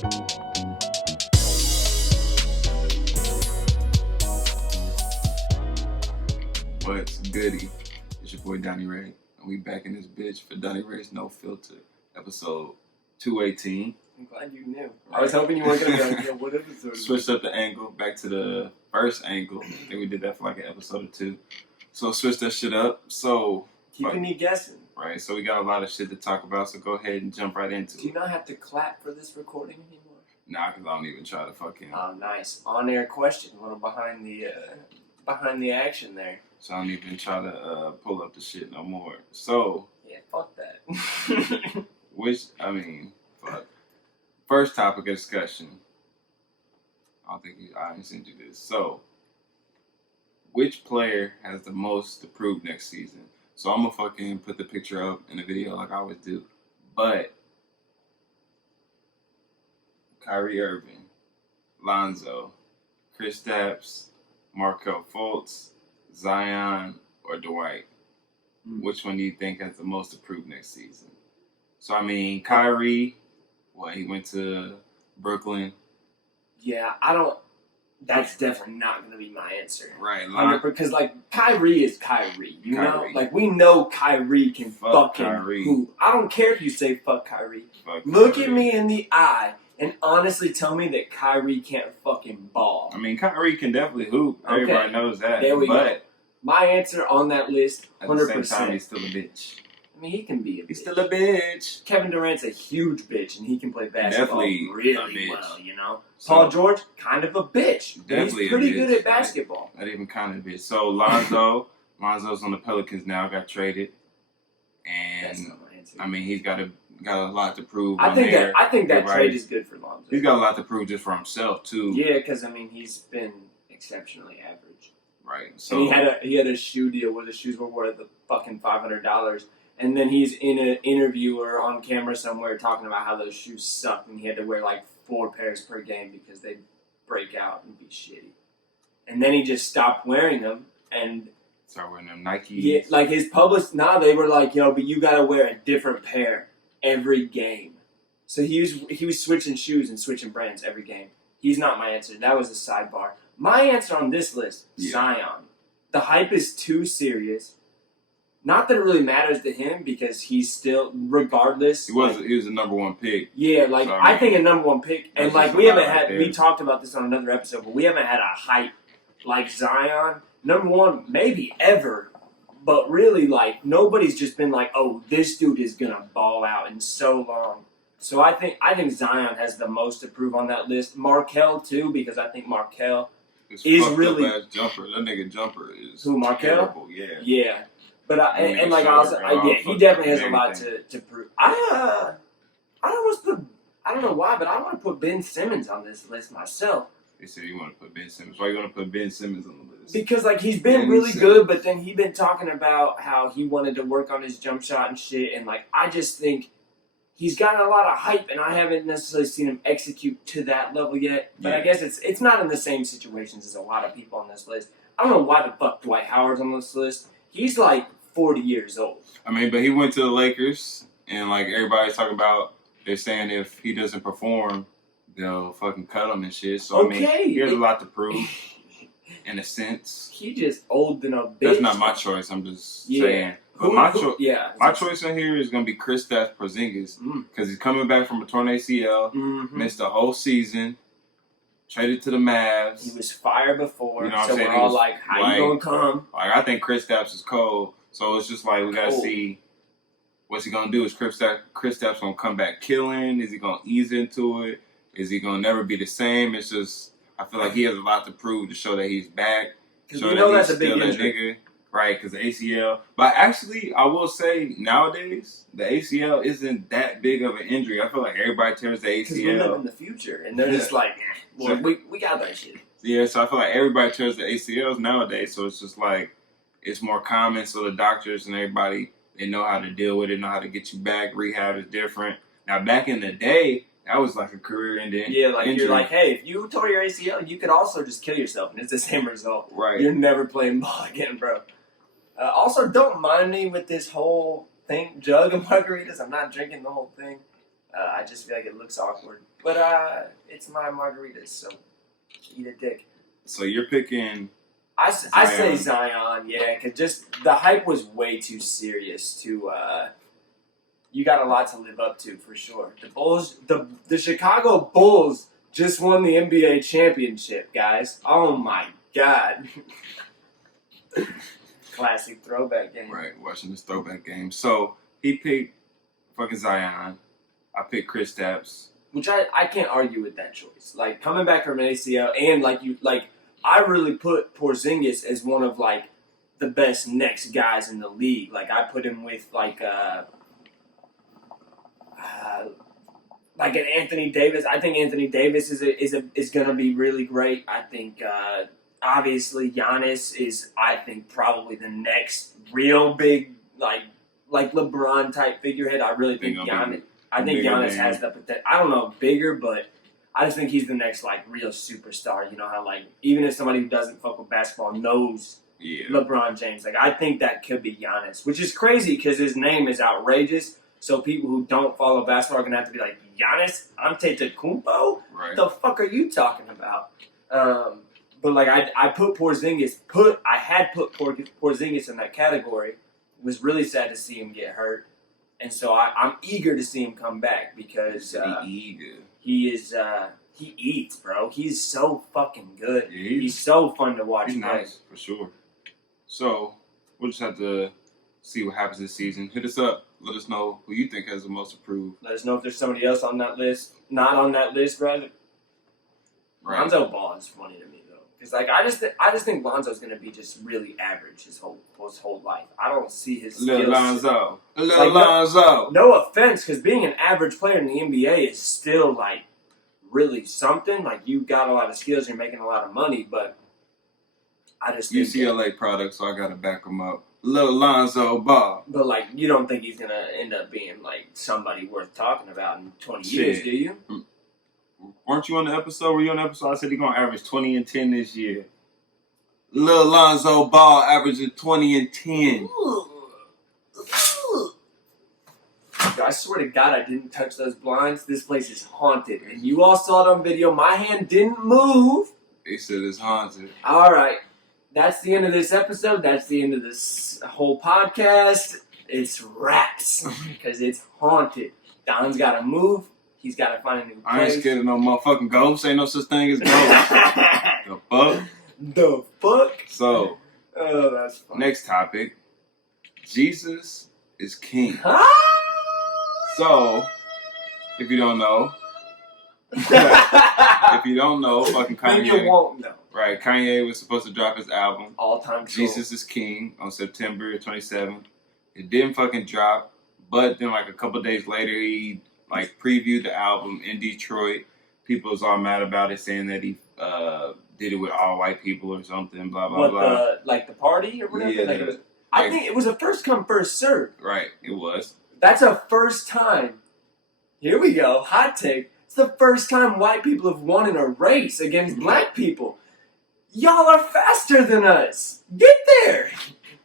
What's goody? It's your boy Donnie Reys, and we back in this bitch for Donnie Reys No Filter, episode 218. I'm glad you knew. I was hoping you weren't going to be like, yeah, what episode? Switched up the angle, back to the first angle. I think we did that for like an episode or two. So switched that shit up. So keeping me guessing. Right, so we got a lot of shit to talk about, so go ahead and jump right into it. Do you not have to clap for this recording anymore? Nah, because I don't even try to fucking... Oh, nice. On-air question. A little behind the action there. So I don't even try to pull up the shit no more. So... Yeah, fuck that. Fuck. First topic of discussion. I didn't send you this. So, which player has the most to prove next season? So I'm gonna fucking put the picture up in the video like I always do. But Kyrie Irving, Lonzo, Kristaps, Markelle Fultz, Zion, or Dwight? Which one do you think has the most to prove next season? So Kyrie, he went to Brooklyn. Yeah, that's definitely not going to be my answer. Right. Because, Kyrie is Kyrie, you know? Like, we know Kyrie can fucking hoop. I don't care if you say fuck Kyrie. Look at me in the eye and honestly tell me that Kyrie can't fucking ball. Kyrie can definitely hoop. Okay. Everybody knows that. There we go. My answer on that list, 100%. At the same time, he's still a bitch. He can be a bitch. He's still a bitch. Kevin Durant's a huge bitch, and he can play basketball really well, you know? So, Paul George, kind of a bitch. Definitely he's pretty good at basketball. Not even kind of a bitch. So, Lonzo's on the Pelicans now, got traded. And, that's not my answer. He's got a lot to prove. I think that trade is good for Lonzo. He's got a lot to prove just for himself, too. Yeah, because, he's been exceptionally average. Right. So and he had a shoe deal where the shoes were worth fucking $500. And then he's in an interview or on camera somewhere talking about how those shoes sucked and he had to wear 4 pairs per game because they'd break out and be shitty. And then he just stopped wearing them and started wearing them Nikes. Yeah, his they were like, yo, but you gotta wear a different pair every game. So he was switching shoes and switching brands every game. He's not my answer. That was a sidebar. My answer on this list, Zion. The hype is too serious. Not that it really matters to him because he's still, regardless. He was a number one pick. Yeah, I think a number one pick. And we talked about this on another episode, but we haven't had a hype like Zion. Number one, maybe ever. But really, nobody's just been like, oh, this dude is going to ball out in so long. So I think Zion has the most to prove on that list. Markelle, too, because I think Markelle is really... Up ass jumper. That nigga jumper is who, Markelle? Terrible. Yeah. Yeah. But he definitely has a lot to prove. I don't know why, but I want to put Ben Simmons on this list myself. They said you want to put Ben Simmons. Why you want to put Ben Simmons on the list? Because he's been really good, but then he's been talking about how he wanted to work on his jump shot and shit, and I just think he's got a lot of hype, and I haven't necessarily seen him execute to that level yet. But I guess it's not in the same situations as a lot of people on this list. I don't know why the fuck Dwight Howard's on this list. He's 40 years old. But he went to the Lakers, and everybody's talking about, they're saying if he doesn't perform, they'll fucking cut him and shit. So he has a lot to prove, in a sense. He just old than a bitch. That's not my choice. I'm just saying. But my choice in here is gonna be Kristaps Porzingis because he's coming back from a torn ACL, missed the whole season. Traded to the Mavs. He was fired before, you know so we're all like, how you gonna come? I think Kristaps is cold. So it's just we gotta see what's he gonna do. Is Kristaps gonna come back killing? Is he gonna ease into it? Is he gonna never be the same? It's just I feel like he has a lot to prove to show that he's back. Because we know that's a big injury. Right, because the ACL. But actually, I will say nowadays the ACL isn't that big of an injury. I feel like everybody tears the ACL. Because we live in the future, and they're just we got that shit. Yeah, so I feel like everybody tears the ACLs nowadays. So it's just it's more common. So the doctors and everybody, they know how to deal with it, know how to get you back. Rehab is different. Now, back in the day, that was a career-ending injury. You're hey, if you tore your ACL, you could also just kill yourself, and it's the same result. Right. You're never playing ball again, bro. Also, don't mind me with this whole thing, jug of margaritas. I'm not drinking the whole thing. I just feel like it looks awkward. But it's my margaritas, so eat a dick. So you're picking... I say Zion, yeah, because just the hype was way too serious to... you got a lot to live up to, for sure. The Bulls, the Chicago Bulls just won the NBA championship, guys. Oh, my God. Classic throwback game. Right, watching this throwback game. So, he picked fucking Zion. I picked Chris Stapps. Which I can't argue with that choice. Like, coming back from an ACL, and I really put Porzingis as one of, like, the best next guys in the league. Like, I put him with, like an Anthony Davis. I think Anthony Davis is going to be really great. I think, obviously, Giannis is, I think, probably the next real big, like LeBron-type figurehead. I really think Giannis... I think Giannis has the potential. I don't know, bigger, but I just think he's the next, like, real superstar. You know how, like, even if somebody who doesn't fuck with basketball knows LeBron James, like, I think that could be Giannis, which is crazy because his name is outrageous. So people who don't follow basketball are going to have to be like, Giannis Antetokounmpo? Right. The fuck are you talking about? But, like, I put Porzingis, I had put Porzingis in that category. It was really sad to see him get hurt. And so I'm eager to see him come back because he eats, bro. He's so fucking good. Yeah, he's so fun to watch. He's nice, for sure. So, we'll just have to see what happens this season. Hit us up. Let us know who you think has the most approved. Let us know if there's somebody else on that list. Not on that list, rather. Right. Lonzo Ball is funny to me. Because, like, I just think Lonzo's going to be just really average his whole life. I don't see his skills. Lonzo. No offense, because being an average player in the NBA is still, like, really something. Like, you got a lot of skills, you're making a lot of money, but I just think... UCLA product, so I got to back him up. Lil Lonzo Ball. But, like, you don't think he's going to end up being, like, somebody worth talking about in 20 years, do you? Weren't you on the episode? Were you on the episode? I said he's going to average 20 and 10 this year. Lil Lonzo Ball averaging 20 and 10. I swear to God, I didn't touch those blinds. This place is haunted. And you all saw it on video. My hand didn't move. They said it's haunted. All right. That's the end of this episode. That's the end of this whole podcast. It's wraps because it's haunted. Don's got to move. He's got to find a new place. I ain't scared of no motherfucking ghosts. Ain't no such thing as ghosts. The fuck? The fuck? So, that's funny. Next topic. Jesus is king. Ah! So, if you don't know, fucking Kanye. Then you won't know. Right, Kanye was supposed to drop his album. All-time Jesus is King on September 27th. It didn't fucking drop, but then like a couple days later, he like previewed the album in Detroit. People was all mad about it, saying that he did it with all white people or something. Blah blah blah. The party or whatever. Yeah, I think it was a first come first serve. Right, it was. That's a first time. Here we go. Hot take. It's the first time white people have won in a race against black people. Y'all are faster than us. Get there.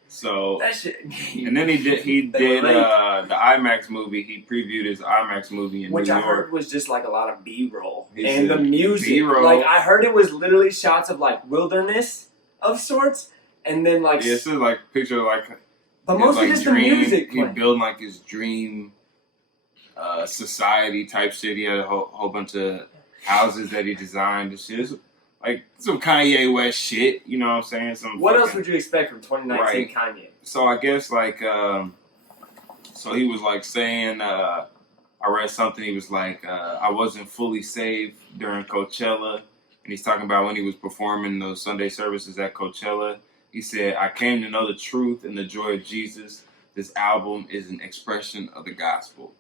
So that shit. And then he did the IMAX movie. He previewed his IMAX movie in New York. Which I heard was just like a lot of B-roll. And the music. B-roll. Like I heard it was literally shots of like wilderness of sorts. And then like... Yeah, it's like a picture of like... But mostly just dream, the music. He built like his dream society type shit. He had a whole bunch of houses that he designed and shit. It's like some Kanye West shit, you know what I'm saying? What else would you expect from 2019 Kanye? So I guess like, so he was like saying, I read something, he was like, I wasn't fully saved during Coachella. And he's talking about when he was performing those Sunday services at Coachella. He said, I came to know the truth and the joy of Jesus. This album is an expression of the gospel.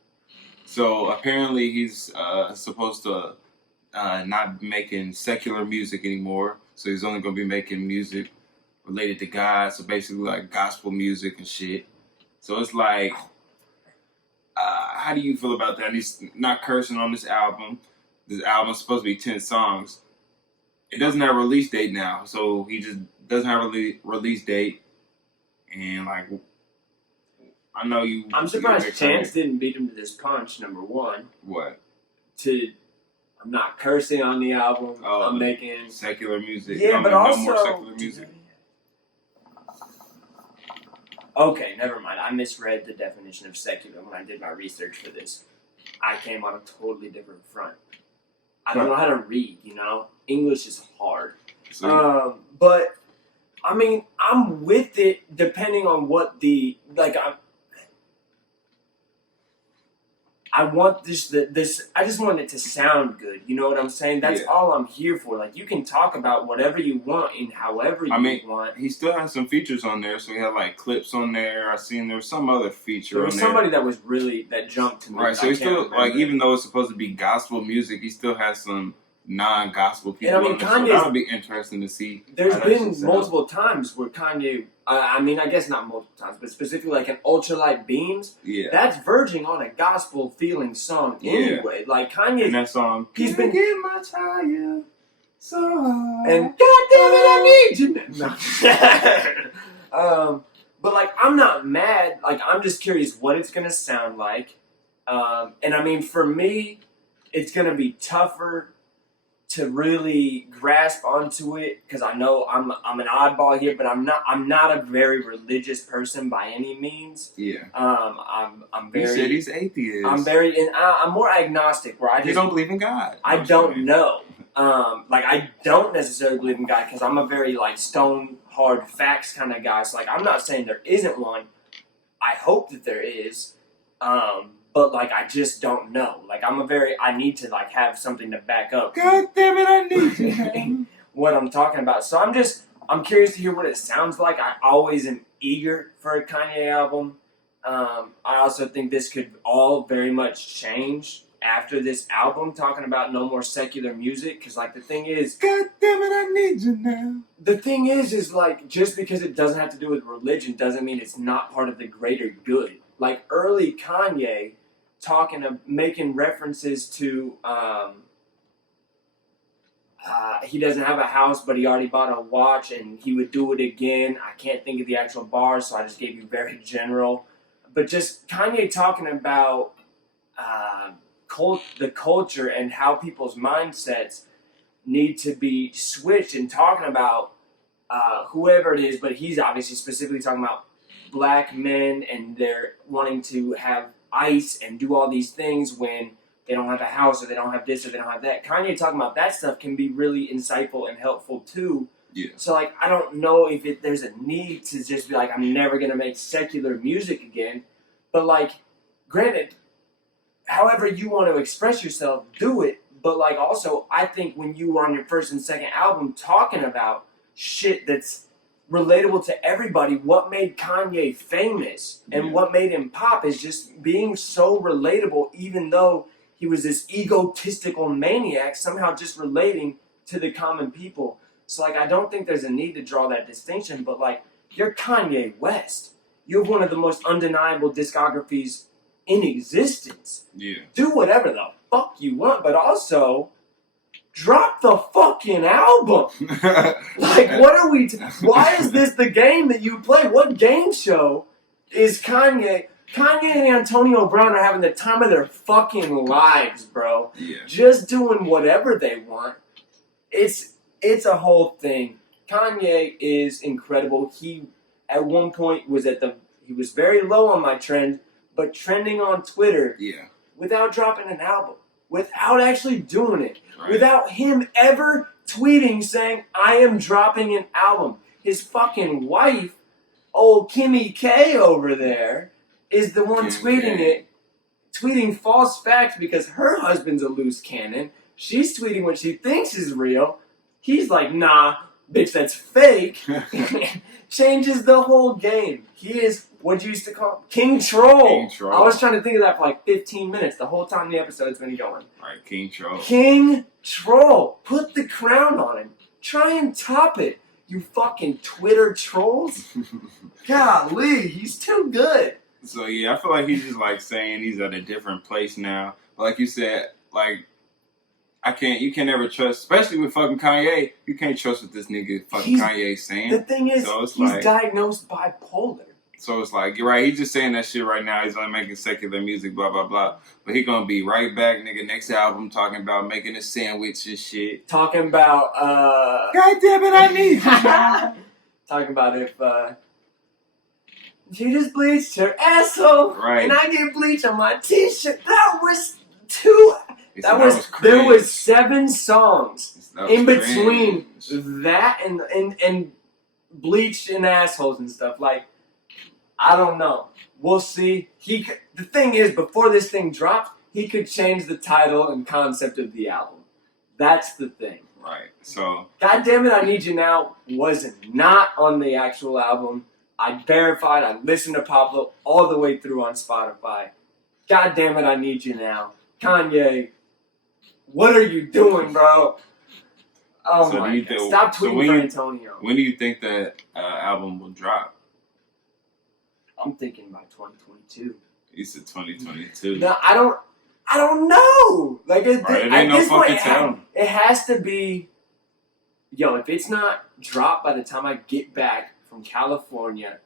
So apparently he's supposed to not be making secular music anymore. So he's only going to be making music related to God. So basically like gospel music and shit. So it's like, how do you feel about that? And he's not cursing on this album. This album's supposed to be 10 songs. It doesn't have a release date now. So he just doesn't have a release date. And like, I know you. I'm surprised Chance didn't beat him to this punch. Number one. What? I'm not cursing on the album. I'm making secular music. Yeah, but also no more secular music. Okay, never mind. I misread the definition of secular when I did my research for this. I came on a totally different front. I don't know how to read, English is hard. But, I mean, I'm with it depending on what I want this. I just want it to sound good. You know what I'm saying? That's all I'm here for. Like, you can talk about whatever you want and however you want. He still has some features on there. So he had like clips on there. I seen there was some other feature. There was somebody that jumped to me. Right. So he still even though it's supposed to be gospel music, he still has some non-gospel people. And on there. So that would be interesting to see. There's been multiple times where Kanye. I guess not multiple times, but specifically like an Ultralight Beams. Yeah. That's verging on a gospel feeling song anyway. Like Kanye. And that song. He's been get my child so hard. And God damn it, I need you. No. But like I'm not mad. Like I'm just curious what it's gonna sound like. And I mean for me, it's gonna be tougher to really grasp onto it because I know I'm an oddball here, but I'm not a very religious person by any means. Yeah. I'm very. He said he's atheist. I'm more agnostic where I just. You don't believe in God. I don't know. I don't necessarily believe in God because I'm a very stone hard facts kind of guy. So I'm not saying there isn't one. I hope that there is. But I just don't know. I need to have something to back up. God damn it, I need you. What I'm talking about. So I'm curious to hear what it sounds like. I always am eager for a Kanye album. I also think this could all very much change after this album, talking about no more secular music. Because the thing is, God damn it, I need you now. The thing is just because it doesn't have to do with religion doesn't mean it's not part of the greater good. Early Kanye. Making references to he doesn't have a house, but he already bought a watch, and he would do it again. I can't think of the actual bars, so I just gave you very general. But just Kanye talking about the culture and how people's mindsets need to be switched, and talking about whoever it is, but he's obviously specifically talking about black men, and they're wanting to have ice and do all these things when they don't have a house or they don't have this or they don't have that. Kanye talking about that stuff can be really insightful and helpful too. Yeah. So I don't know if there's a need to just be I'm never gonna make secular music again. But granted, however you want to express yourself, do it. But also I think when you were on your first and second album talking about shit that's relatable to everybody, what made Kanye famous and what made him pop is just being so relatable, even though he was this egotistical maniac, somehow just relating to the common people. So I don't think there's a need to draw that distinction, but you're Kanye West. You have one of the most undeniable discographies in existence. Yeah. Do whatever the fuck you want, but also drop the fucking album. What are we... Why is this the game that you play? What game show is Kanye... Kanye and Antonio Brown are having the time of their fucking lives, bro. Yeah. Just doing whatever they want. It's a whole thing. Kanye is incredible. He, at one point, he was very low on my trend, but trending on Twitter without dropping an album. Without actually doing it. Right. Without him ever tweeting saying, I am dropping an album. His fucking wife, old Kimmy K over there, is the one tweeting false facts because her husband's a loose cannon. She's tweeting what she thinks is real. He's like, nah, bitch, that's fake. Changes the whole game. He is what you used to call King Troll. King Troll. I was trying to think of that for 15 minutes, the whole time the episode's been going. Alright, King Troll. King Troll. Put the crown on him. Try and top it, you fucking Twitter trolls. Golly, he's too good. So yeah, I feel like he's just saying he's at a different place now. But like you said, you can never trust, especially with fucking Kanye, you can't trust what this nigga Kanye's saying. The thing is, he's diagnosed bipolar. So it's like, you're right, he's just saying that shit right now. He's only making secular music, blah, blah, blah. But he gonna be right back, nigga, next album, talking about making a sandwich and shit. Talking about, God damn it, I need you. Talking about if, she just bleached her asshole. Right. And I get bleach on my t-shirt. That was too... That was there was 7 songs in between that and bleached and assholes and stuff. Like, I don't know. We'll see. The thing is, before this thing dropped, he could change the title and concept of the album. That's the thing. Right. So. God damn it, I Need You Now was not on the actual album. I verified. I listened to Pablo all the way through on Spotify. God damn it, I Need You Now. Kanye. What are you doing, bro? Oh so my God. Stop tweeting for Antonio. When do you think that album will drop? I'm thinking by 2022. You said 2022. No, I don't know. Like, it ain't no fucking tell. It has to be. Yo, if it's not dropped by the time I get back from California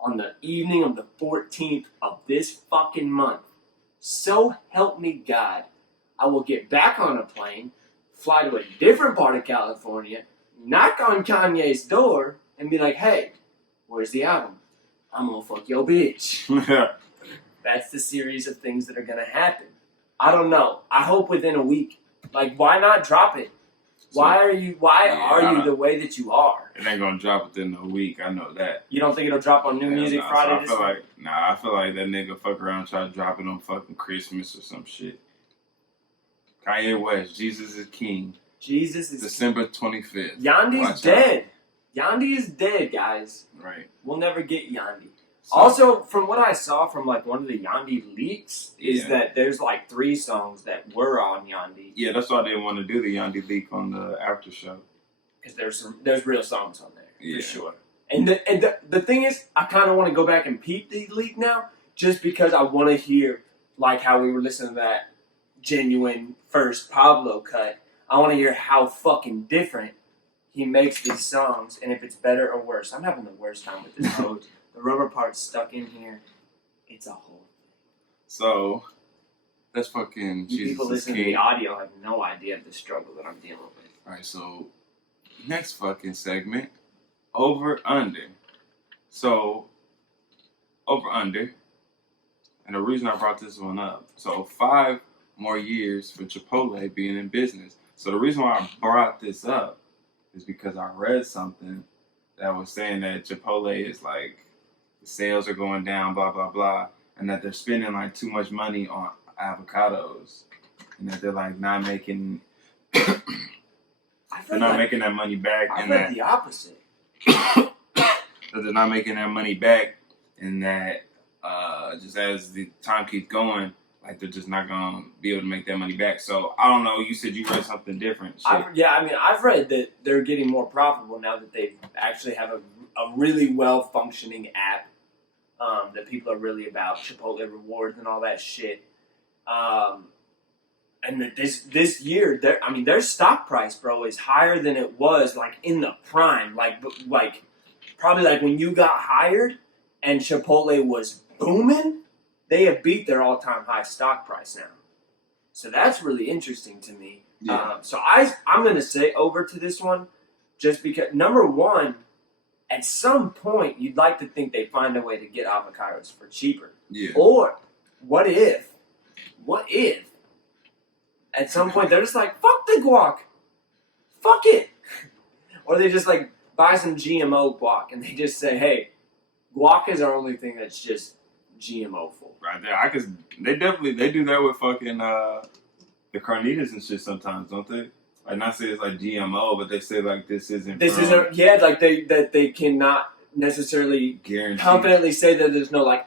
on the evening of the 14th of this fucking month, so help me God. I will get back on a plane, fly to a different part of California, knock on Kanye's door, and be like, hey, where's the album? I'm gonna fuck your bitch. That's the series of things that are gonna happen. I don't know. I hope within a week. Like, why not drop it? Why are you the way that you are? It ain't gonna drop within a week, I know that. You don't think it'll drop on New Music Friday? So I feel like that nigga fuck around and try to drop it on fucking Christmas or some shit. Kanye West, Jesus is King. Jesus is December 25th. Yandy's dead. Yandy is dead, guys. Right. We'll never get Yandy. So, also, from what I saw from like one of the Yandy leaks, is that there's like 3 songs that were on Yandy. Yeah, that's why I didn't want to do the Yandy leak on the after show. Because there's real songs on there, for sure. And the thing is, I kind of want to go back and peep the leak now, just because I want to hear like how we were listening to that genuine first Pablo cut. I want to hear how fucking different he makes these songs, and if it's better or worse. I'm having the worst time with this code. The rubber part's stuck in here. It's a whole thing. So, that's fucking Jesus people listening to the audio have no idea of the struggle that I'm dealing with. Alright, so, next fucking segment, over under. So, over under, and the reason I brought this one up, so 5 more years for Chipotle being in business. So the reason why I brought this up is because I read something that was saying that Chipotle is like, the sales are going down, blah, blah, blah, and that they're spending like too much money on avocados, and that they're like not making, making that money back. I've read the opposite. That they're not making that money back, and that just as the time keeps going, like they're just not gonna be able to make that money back. So I don't know. You said you read something different. I've read that they're getting more profitable now that they actually have a really well functioning app that people are really about, Chipotle rewards and all that shit. And that this year, their stock price, bro, is higher than it was like in the prime, like probably like when you got hired and Chipotle was booming. They have beat their all-time high stock price now. So that's really interesting to me. Yeah. So I'm going to say over to this one just because, number one, at some point, you'd like to think they find a way to get avocados for cheaper. Yeah. Or, what if, at some point, they're just like, fuck the guac. Fuck it. Or they just like buy some GMO guac and they just say, hey, guac is our only thing that's just GMO full. Right there, they do that with fucking the carnitas and shit sometimes, don't they? Like not say it's like GMO, but they say like this isn't. Like they cannot necessarily confidently say that there's no like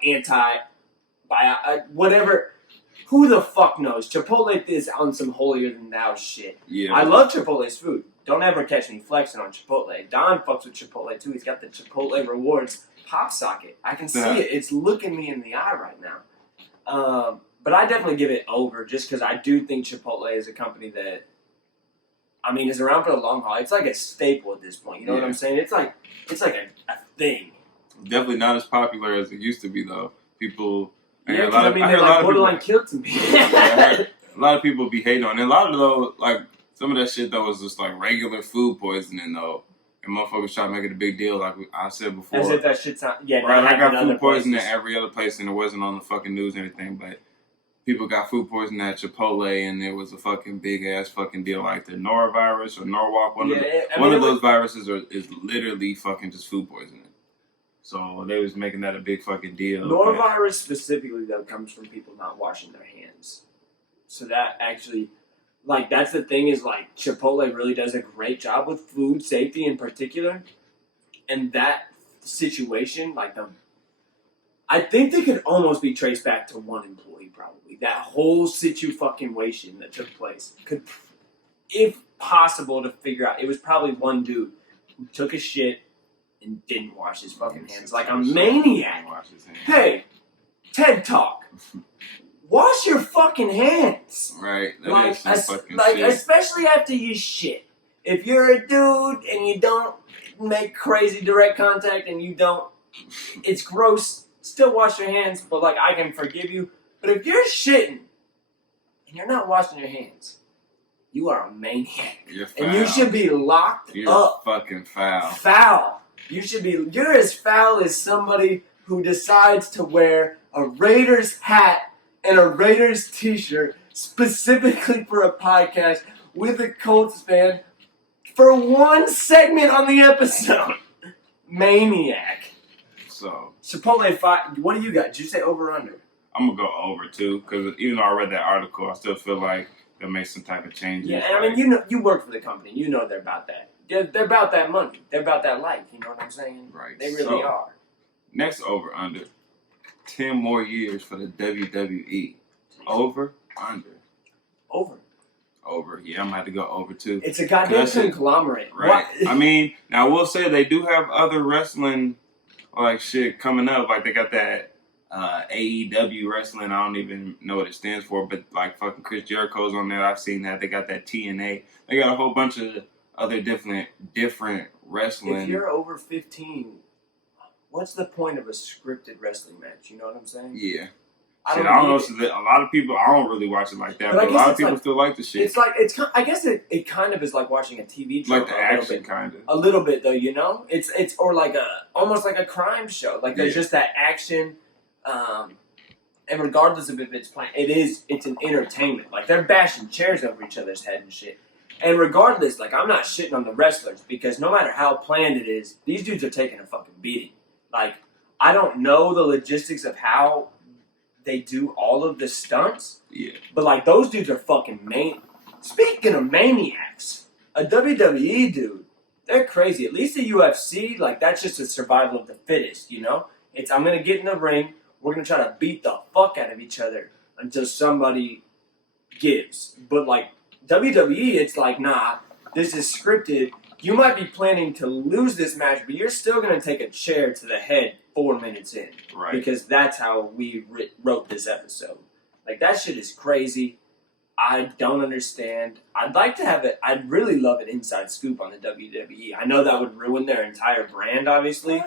whatever. Who the fuck knows? Chipotle is on some holier than thou shit. Yeah, I love Chipotle's food. Don't ever catch me flexing on Chipotle. Don fucks with Chipotle too. He's got the Chipotle rewards pop socket. I can see it. It's looking me in the eye right now. But I definitely give it over just because I do think Chipotle is a company that, is around for the long haul. It's like a staple at this point. You know what I'm saying? It's like a thing. Definitely not as popular as it used to be, though. People. Yeah, I mean, they're like borderline killed to me. A lot of people be hating on it. And a lot of those, like, some of that shit, though, was just, like, regular food poisoning, though. And motherfuckers try to make it a big deal, like I said before. As if that shit's not... Yeah, right, I got food poisoning at every other place, and it wasn't on the fucking news or anything, but people got food poisoning at Chipotle, and it was a fucking big-ass fucking deal, like the norovirus or Norwalk. One of those viruses is literally fucking just food poisoning. So they was making that a big fucking deal. Norovirus specifically, though, comes from people not washing their hands. So that actually, like, that's the thing is, like, Chipotle really does a great job with food safety in particular. And that situation, like, I think they could almost be traced back to one employee, probably. That whole situation that took place could, if possible, to figure out. It was probably one dude who took a shit and didn't wash his fucking hands like a maniac. Hey, TED Talk. Wash your fucking hands. Right. Like especially after you shit. If you're a dude and you don't make crazy direct contact and you don't, it's gross. Still wash your hands, but like I can forgive you. But if you're shitting and you're not washing your hands, you are a maniac. You're foul. And you should be locked you're up. Fucking foul. Foul. You're as foul as somebody who decides to wear a Raiders hat and a Raiders t-shirt specifically for a podcast with a Colts fan for one segment on the episode. Maniac. So Chipotle 5. What do you got? Did you say over or under? I'm gonna go over too, because even though I read that article, I still feel like they'll make some type of changes. Yeah, and I mean, you work for the company. You know they're about that. They're about that money. They're about that life. You know what I'm saying? Right. They really are. Next over under 10 more years for the WWE. Over, under. Over. Yeah, I'm gonna have to go over too. It's a goddamn conglomerate. Right. I mean, now I will say they do have other wrestling like shit coming up. Like they got that AEW wrestling. I don't even know what it stands for, but like fucking Chris Jericho's on there. I've seen that. They got that TNA. They got a whole bunch of other different wrestling. If you're over 15, what's the point of a scripted wrestling match? You know what I'm saying? Yeah. I don't know. So a lot of people, I don't really watch it like that, but a lot of people still like the shit. It's like I guess it kind of is like watching a TV show. Like the action, kind of. A little bit though, you know. It's or like almost like a crime show. Like there's just that action, and regardless of if it's playing, it's an entertainment. Like they're bashing chairs over each other's head and shit. And regardless, like I'm not shitting on the wrestlers because no matter how planned it is, these dudes are taking a fucking beating. Like I don't know the logistics of how they do all of the stunts. Yeah. But like those dudes are fucking Speaking of maniacs, a WWE dude, they're crazy. At least the UFC, like that's just a survival of the fittest, you know? I'm gonna get in the ring, we're gonna try to beat the fuck out of each other until somebody gives. But like WWE, it's like, nah, this is scripted. You might be planning to lose this match, but you're still gonna take a chair to the head 4 minutes in. Right. Because that's how we wrote this episode. Like, that shit is crazy. I don't understand. I'd really love an inside scoop on the WWE. I know that would ruin their entire brand, obviously.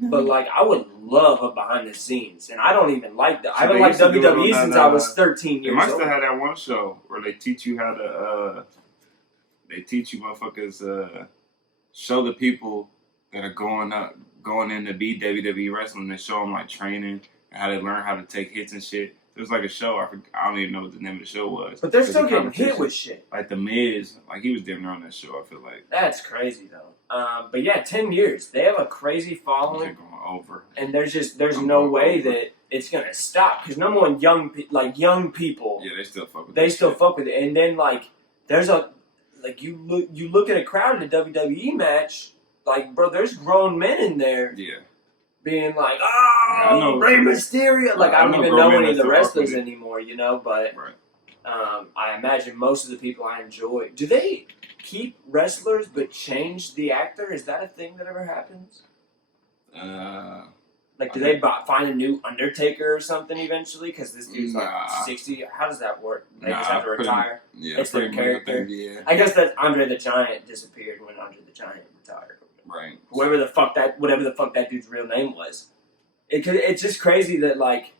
But, like, I would love a behind the scenes. And I don't even like that. I haven't liked WWE since I was 13 years old. They might still have that one show where they teach you how to, they teach you motherfuckers, show the people that are going in to be WWE wrestling and show them like training and how they learn how to take hits and shit. It was like a show. I don't even know what the name of the show was. But they're still getting hit with shit. Like The Miz, like he was damn near on that show. I feel like that's crazy though. But yeah, 10 years. They have a crazy following. Going over. And there's no way that it's gonna stop because number one, young people. Yeah, they still fuck with. They still fuck with it, and then like there's you look at a crowd in a WWE match. Like, bro, there's grown men in there. Yeah. Being like, oh, Rey Mysterio. Like, I don't even know any of the wrestlers anymore, you know? But I imagine most of the people I enjoy. Do they keep wrestlers but change the actor? Is that a thing that ever happens? Like, do they find a new Undertaker or something eventually? Because this dude's like 60. How does that work? They just have to retire? Yeah, it's their character? Yeah. I guess that Andre the Giant disappeared when Andre the Giant retired. Right. whatever the fuck that dude's real name was. It's just crazy that like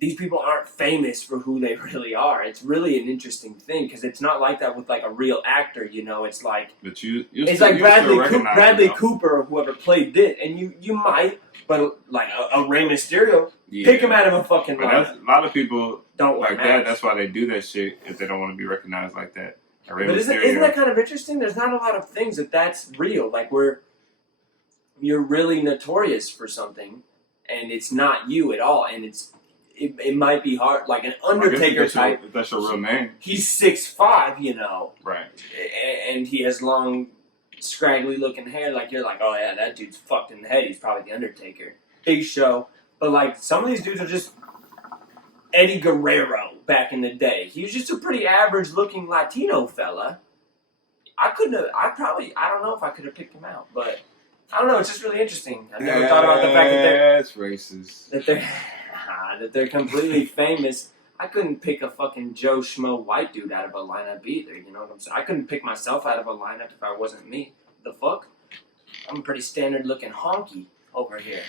these people aren't famous for who they really are. It's really an interesting thing because it's not like that with like a real actor, you know. It's like it's like Bradley Cooper or whoever played it, and you might, but like a Rey Mysterio, pick him out of a fucking lineup. A lot of people don't like that. That's why they do that shit if they don't want to be recognized like that. But isn't that kind of interesting? There's not a lot of things that's real. Like you're really notorious for something, and it's not you at all, and it might be hard, like an Undertaker type. If that's your real name. He's 6'5", you know. Right. And he has long, scraggly looking hair. Like, you're like, oh yeah, that dude's fucked in the head. He's probably the Undertaker. Big show. But like, some of these dudes are just Eddie Guerrero back in the day. He was just a pretty average looking Latino fella. I don't know if I could have picked him out, but I don't know. It's just really interesting. I've never thought about the fact that's racist. That they're completely famous. I couldn't pick a fucking Joe Schmo white dude out of a lineup either, you know what I'm saying? I couldn't pick myself out of a lineup if I wasn't me. The fuck? I'm a pretty standard looking honky over here.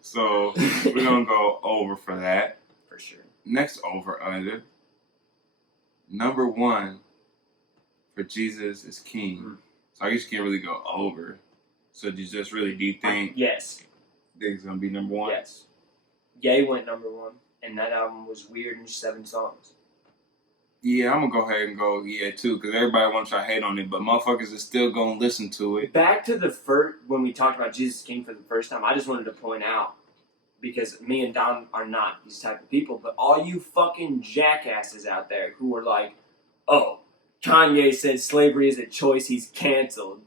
So, we're gonna go over for that. For sure. Next over under. Number 1 for Jesus is King. Mm-hmm. So I guess you can't really go over. So do you think yes. It's gonna be number 1? Yes. Ye went number 1, and that album was weird and 7 songs. Yeah, I'm gonna go ahead and go too, because everybody wants to hate on it, but motherfuckers are still gonna listen to it. Back to the first, when we talked about Jesus King for the first time, I just wanted to point out, because me and Don are not these type of people, but all you fucking jackasses out there who are like, oh, Kanye said slavery is a choice, he's canceled.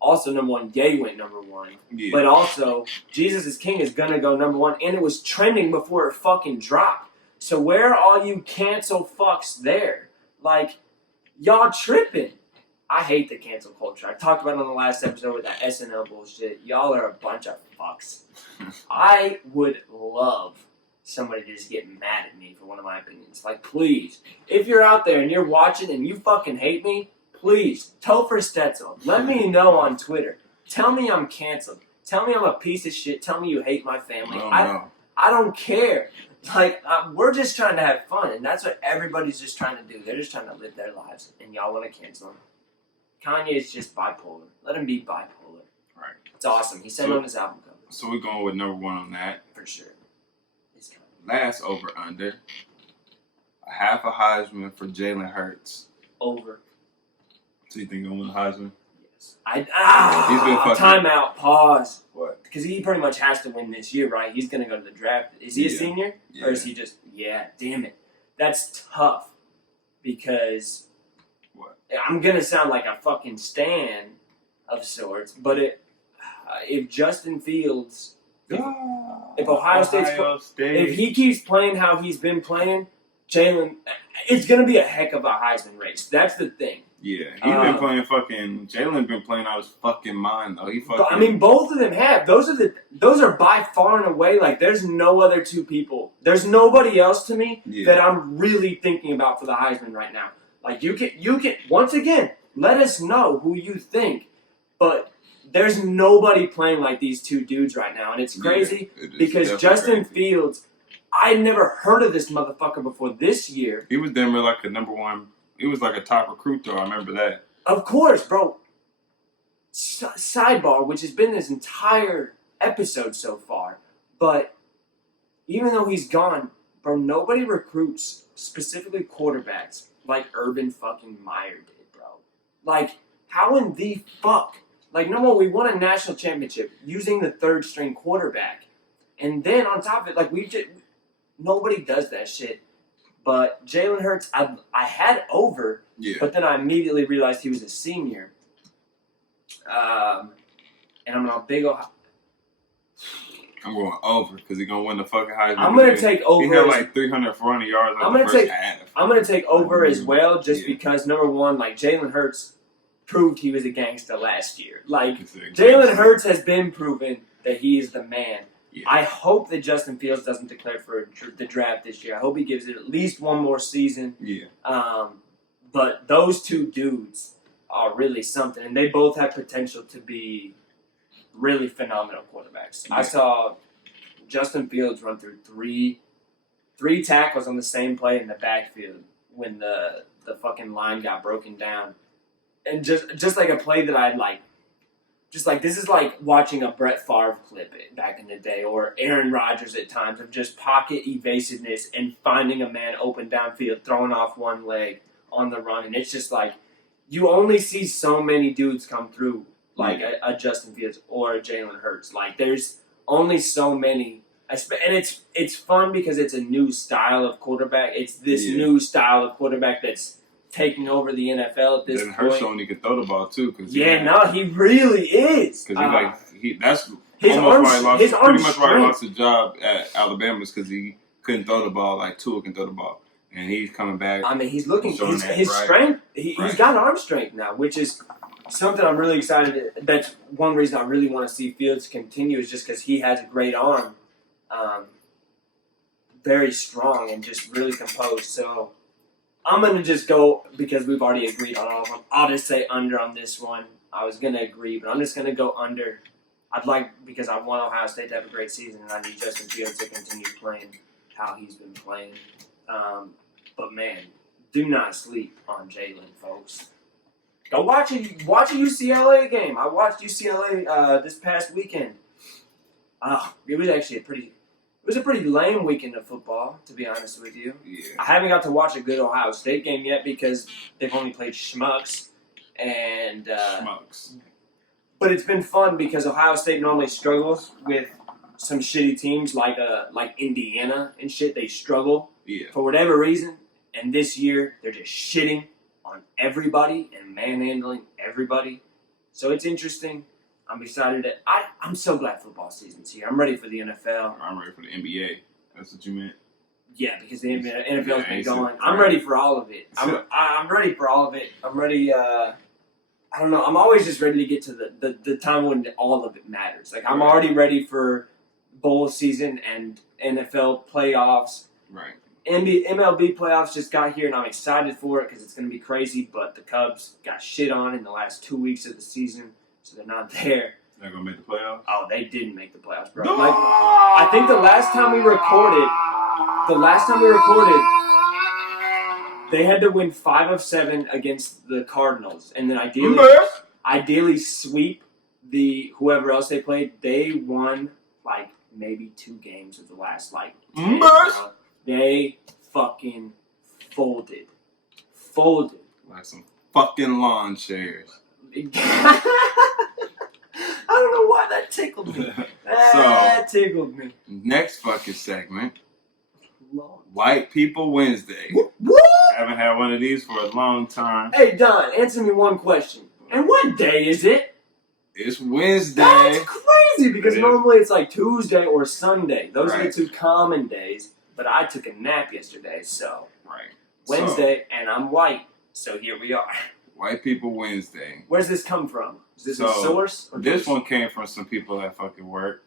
Also, number 1, Ye went number 1. Yeah. But also, Jesus is King is gonna go number 1, and it was trending before it fucking dropped. So where are all you cancel fucks there? Like, y'all tripping. I hate the cancel culture. I talked about it on the last episode with that SNL bullshit. Y'all are a bunch of fucks. I would love somebody to just get mad at me for one of my opinions. Like, please, if you're out there and you're watching and you fucking hate me, please, Topher Stetzel, let me know on Twitter. Tell me I'm canceled. Tell me I'm a piece of shit. Tell me you hate my family. I don't care. Like, we're just trying to have fun, and that's what everybody's just trying to do. They're just trying to live their lives, and y'all want to cancel him. Kanye is just bipolar. Let him be bipolar. Right. It's awesome. He said on his album cover. So we're going with number 1 on that. For sure. Last over under. A half a Heisman for Jalen Hurts. Over. So you think he'll win the Heisman? Yes. Timeout. Pause. What? Because he pretty much has to win this year, right? He's going to go to the draft. Is he a senior? Yeah. Or is he just... Yeah, damn it. That's tough. Because... What? I'm going to sound like a fucking stan of sorts, but if Justin Fields... If Ohio State... If he keeps playing how he's been playing, Jalen... It's going to be a heck of a Heisman race. That's the thing. Yeah, he's been playing Jalen been playing out his fucking mind though. I mean, both of them have. Those are by far and away, like, there's no other 2 people. There's nobody else to me that I'm really thinking about for the Heisman right now. Like, you can once again, let us know who you think, but there's nobody playing like these 2 dudes right now, and it's crazy because Justin Fields, I never heard of this motherfucker before this year. He was damn near like a number 1. He was like a top recruit, though. I remember that. Of course, bro. Sidebar, which has been this entire episode so far, but even though he's gone, bro, nobody recruits specifically quarterbacks like Urban fucking Meyer did, bro. Like, how in the fuck? Like, no more, we won a national championship using the 3rd string quarterback. And then on top of it, like, nobody does that shit. But Jalen Hurts, I had over, but then I immediately realized he was a senior. And I'm not big on... I'm going over because he's going to win the fucking Heisman. I'm going to take over. He had like 300, 400 yards on the first half. I'm going to take over as well just because, number 1, like, Jalen Hurts proved he was a gangster last year. Like, Jalen Hurts has been proven that he is the man. Yeah. I hope that Justin Fields doesn't declare for the draft this year. I hope he gives it at least one more season. Yeah. But those 2 dudes, are really something, and they both have potential to be really phenomenal quarterbacks. I saw Justin Fields run through three tackles on the same play in the backfield when the fucking line got broken down, and just like a play that I'd like. Just like, this is like watching a Brett Favre clip back in the day, or Aaron Rodgers at times, of just pocket evasiveness and finding a man open downfield, throwing off one leg on the run. And it's just like, you only see so many dudes come through, like a Justin Fields or a Jalen Hurts. Like, there's only so many. And it's fun because it's a new style of quarterback. It's this new style of quarterback that's taking over the NFL at this point. Hurts only can throw the ball too, he really is. Because that's his almost why he arm lost his job at Alabama, is because he couldn't throw the ball like Tua can throw the ball, and he's coming back. I mean, he's looking his strength. He's got arm strength now, which is something I'm really excited. That's one reason I really want to see Fields continue, is just because he has a great arm, very strong and just really composed. So I'm going to just go, because we've already agreed on all of them, I'll just say under on this one. I was going to agree, but I'm just going to go under. Because I want Ohio State to have a great season, and I need Justin Fields to continue playing how he's been playing. But man, do not sleep on Jalen, folks. Go watch a UCLA game. I watched UCLA this past weekend. It was actually a pretty lame weekend of football, to be honest with you. Yeah. I haven't got to watch a good Ohio State game yet because they've only played schmucks. But it's been fun because Ohio State normally struggles with some shitty teams like Indiana and shit. They struggle for whatever reason. And this year, they're just shitting on everybody and manhandling everybody. So it's interesting. I'm excited. I'm so glad football season's here. I'm ready for the NFL. I'm ready for the NBA. That's what you meant? Yeah, because the NFL's been going. I'm ready for all of it. I'm ready for all of it. I'm ready. I don't know. I'm always just ready to get to the time when all of it matters. Like, I'm already ready for bowl season and NFL playoffs. Right. MLB playoffs just got here, and I'm excited for it because it's going to be crazy. But the Cubs got shit on in the last 2 weeks of the season. So they're not there. They're going to make the playoffs? Oh, they didn't make the playoffs, bro. Like, I think the last time we recorded, they had to win 5 of 7 against the Cardinals. And then ideally sweep whoever else they played. They won, like, maybe 2 games of the last, like, 10. They fucking folded. Like some fucking lawn chairs. I don't know why that tickled me. That tickled me. Next fucking segment. White People Wednesday. What? Haven't had one of these for a long time. Hey, Don, answer me one question. And what day is it? It's Wednesday. That's crazy because normally it's like Tuesday or Sunday. Those are the 2 common days. But I took a nap yesterday, so. Right. Wednesday, and I'm white. So here we are. White People Wednesday. Where's this come from? Is this a source? This one came from some people that fucking work.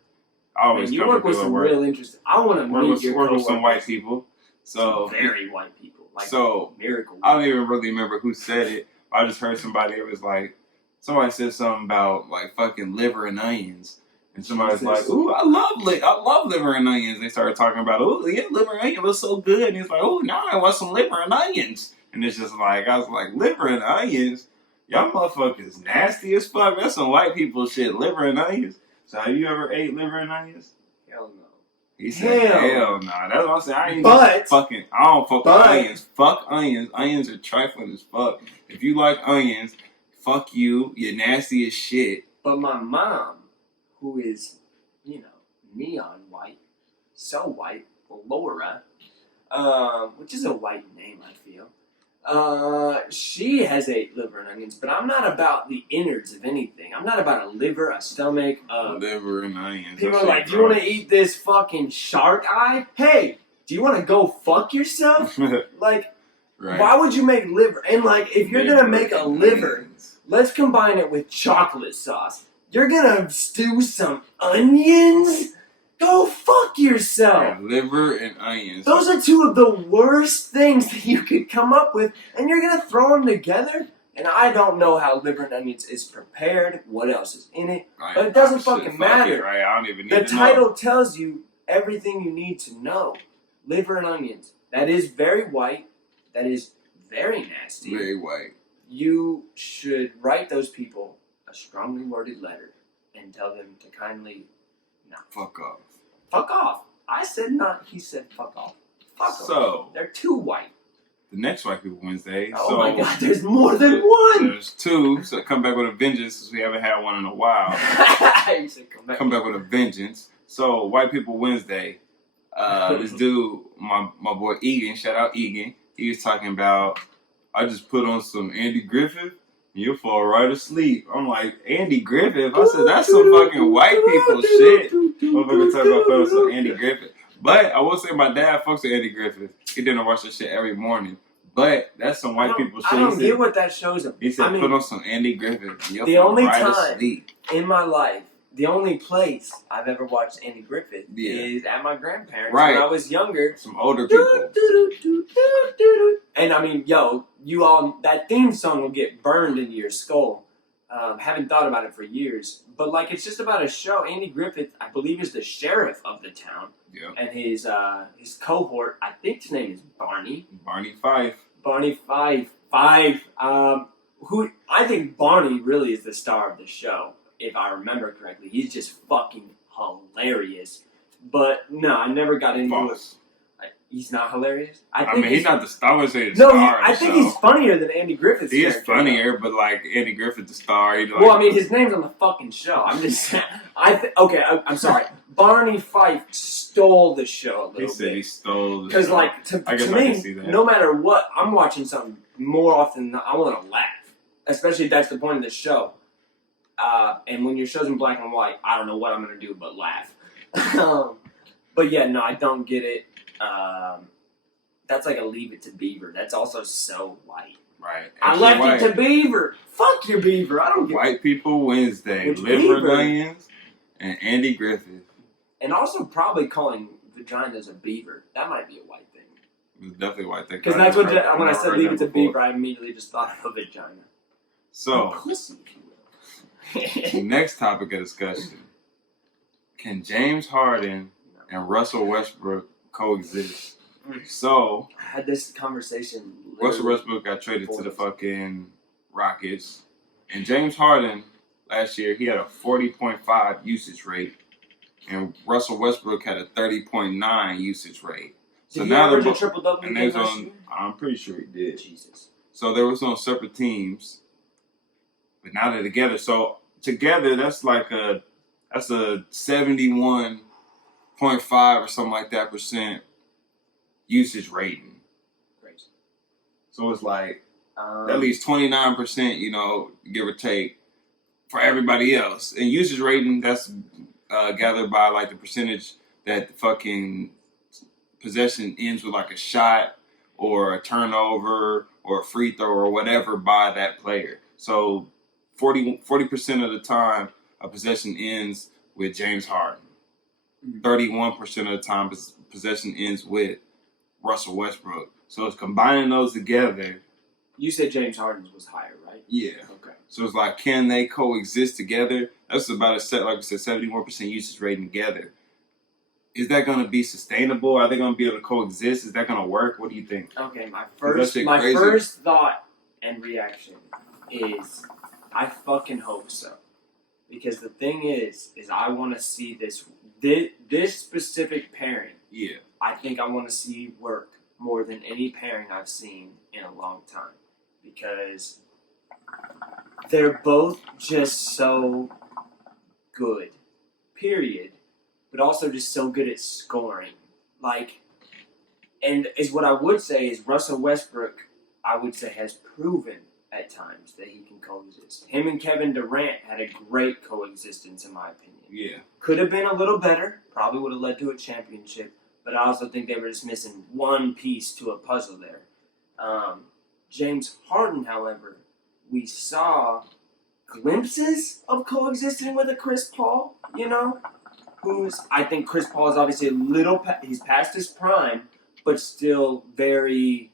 I always you work with some real interesting. I want to meet your work with some white people. So very white people. Like miracle. I don't even really remember who said it. I just heard somebody. It was like somebody said something about like fucking liver and onions. And somebody's like, "Ooh, I love liver and onions." They started talking about, "Oh, yeah, liver and onions looks so good." And he's like, "Oh, now I want some liver and onions." And it's just like, I was like, liver and onions? Y'all motherfuckers nasty as fuck. That's some white people shit, liver and onions. So have you ever ate liver and onions? Hell no. He said, hell no. That's what I'm saying. I don't fuck with onions. Fuck onions. Onions are trifling as fuck. If you like onions, fuck you. You're nasty as shit. But my mom, who is, neon white, so white, Laura, which is a white name, I feel. She has ate liver and onions, but I'm not about the innards of anything. I'm not about a liver, a stomach, liver and onions. People are like, do you want to eat this fucking shark eye? Hey, do you want to go fuck yourself? Like, why would you make liver? And like, if you're going to make a liver, let's combine it with chocolate sauce. You're going to stew some onions? Go fuck yourself. Yeah, liver and onions. Those are 2 of the worst things that you could come up with, and you're going to throw them together? And I don't know how liver and onions is prepared, what else is in it, Right. but it doesn't fucking matter. It, right? I don't even need the to title know. tells you everything you need to know. Liver and onions. That is very white. That is very nasty. Very white. You should write those people a strongly worded letter and tell them to kindly fuck off. Fuck off. I said not. He said fuck off. Fuck off. So they're too white. The next White People Wednesday. Oh my God! There's more than one. There's two. So come back with a vengeance, since we haven't had one in a while. You said come back with a vengeance. So White People Wednesday. This dude, my boy Egan, shout out Egan. He was talking about, I just put on some Andy Griffith and you'll fall right asleep. I'm like, Andy Griffith? I said, that's some fucking white people shit. Motherfucker talking about putting on some Andy Griffith. But I will say my dad fucks with Andy Griffith. He didn't watch that shit every morning. But that's some white people shit. I don't get what that shows him. He said, put on some Andy Griffith and you'll the fall only right time asleep. In my life, the only place I've ever watched Andy Griffith is at my grandparents when I was younger. Some older people. And I mean, yo, you all, that theme song will get burned into your skull. Haven't thought about it for years. But like, it's just about a show. Andy Griffith, I believe, is the sheriff of the town. Yeah. And his cohort, I think his name is Barney. Barney Fife. Barney Fife. Who I think Barney really is the star of the show. If I remember correctly, he's just fucking hilarious. But no, I never got into it. He's not hilarious. I mean, he's not the star. I would say the no, star. I think he's funnier than Andy Griffith's. He is funnier, but like Andy Griffith, the star. Well, I mean, his name's on the fucking show. I'm just saying. I'm sorry. Barney Fife stole the show a little bit. He said he stole the show. Because, like, to me, no matter what, I'm watching something more often than I want to laugh. Especially if that's the point of the show. And when your show's in black and white, I don't know what I'm going to do but laugh. But yeah, no, I don't get it. That's like a Leave It to Beaver. That's also so white. Right. I left it to Beaver. Fuck your Beaver. I don't get White People Wednesday. Liver onions and Andy Griffith. And also probably calling vaginas a beaver. That might be a white thing. It's definitely a white thing. Because that's what, when I said Leave It to Beaver, I immediately just thought of a vagina. So, pussy, if you will. Next topic of discussion. Can James Harden and Russell Westbrook coexist? So, I had this conversation. Russell Westbrook got traded to the fucking Rockets. And James Harden, last year, he had a 40.5 usage rate. And Russell Westbrook had a 30.9 usage rate. So now they're both triple-double. I'm pretty sure he did. Jesus. So they was on separate teams. But now they're together. So together, that's a 71.5 or something like that % usage rating. Crazy. So it's like at least 29%, give or take, for everybody else. And usage rating, that's gathered by like the percentage that the fucking possession ends with, like a shot or a turnover or a free throw or whatever by that player. So 40% of the time, a possession ends with James Harden. 31% of the time, possession ends with Russell Westbrook. So it's combining those together. You said James Harden's was higher, right? Yeah. Okay. So it's like, can they coexist together? That's about like I said, 71% usage rating together. Is that going to be sustainable? Are they going to be able to coexist? Is that going to work? What do you think? Okay, my first thought and reaction is I fucking hope so. Because the thing is I want to see this specific pairing. Yeah. I think I want to see work more than any pairing I've seen in a long time. Because they're both just so good. Period. But also just so good at scoring. And is what I would say is Russell Westbrook, I would say, has proven at times that he can coexist. Him and Kevin Durant had a great coexistence, in my opinion. Yeah. Could have been a little better. Probably would have led to a championship. But I also think they were just missing one piece to a puzzle there. James Harden, however, we saw glimpses of coexisting with a Chris Paul, I think Chris Paul is obviously he's past his prime, but still a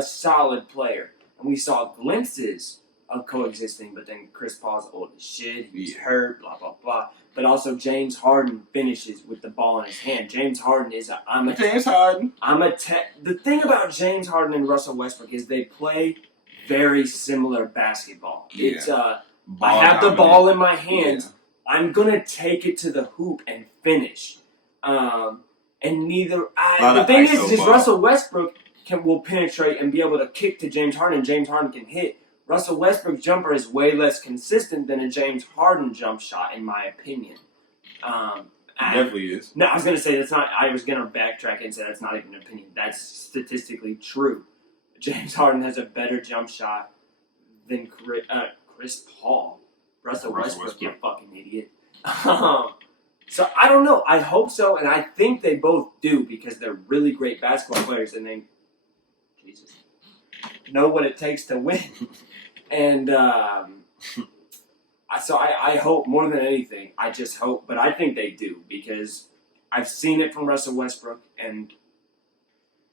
solid player. and we saw glimpses of coexisting, but then Chris Paul's old as shit, he's hurt, blah, blah, blah. But also James Harden finishes with the ball in his hand. James Harden is the thing about James Harden and Russell Westbrook is they play very similar basketball. Yeah. It's I have the ball in my hands. Yeah. I'm gonna take it to the hoop and finish. And the thing is, Russell Westbrook will penetrate and be able to kick to James Harden. James Harden can hit. Russell Westbrook's jumper is way less consistent than a James Harden jump shot, in my opinion. Definitely is. No, I was gonna say that's not. I was gonna backtrack and say that's not even an opinion. That's statistically true. James Harden has a better jump shot than Chris Paul. Russell Westbrook, you fucking idiot. So I don't know. I hope so, and I think they both do because they're really great basketball players, and they know what it takes to win. And so I hope more than anything. I just hope, but I think they do because I've seen it from Russell Westbrook, and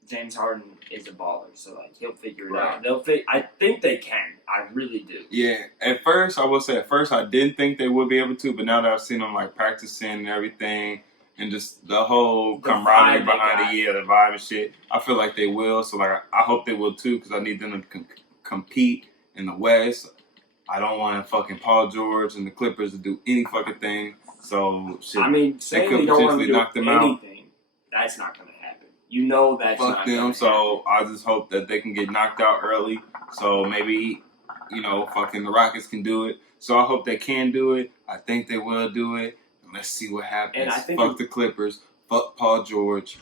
James Harden is a baller, so like he'll figure it out. I think they can. I really do. Yeah. At first, I will say, I didn't think they would be able to, but now that I've seen them like practicing and everything, and just the whole camaraderie behind it, the vibe and shit, I feel like they will. So like, I hope they will too, because I need them to compete in the West. I don't want fucking Paul George and the Clippers to do any fucking thing. So shit, I mean, saying they don't want to do anything, that's not going to happen. You know that's not fuck them. So I just hope that they can get knocked out early. So maybe, fucking the Rockets can do it. So I hope they can do it. I think they will do it. And let's see what happens. And I think fuck the Clippers. Fuck Paul George.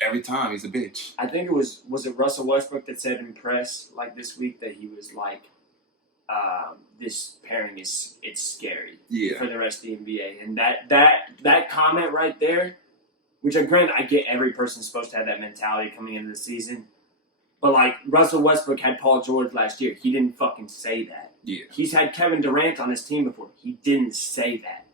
Every time he's a bitch. I think it was it Russell Westbrook that said in press like this week that he was like, this pairing it's scary for the rest of the NBA. And that comment right there, which granted I get every person's supposed to have that mentality coming into the season, but like Russell Westbrook had Paul George last year. He didn't fucking say that. Yeah. He's had Kevin Durant on his team before. He didn't say that.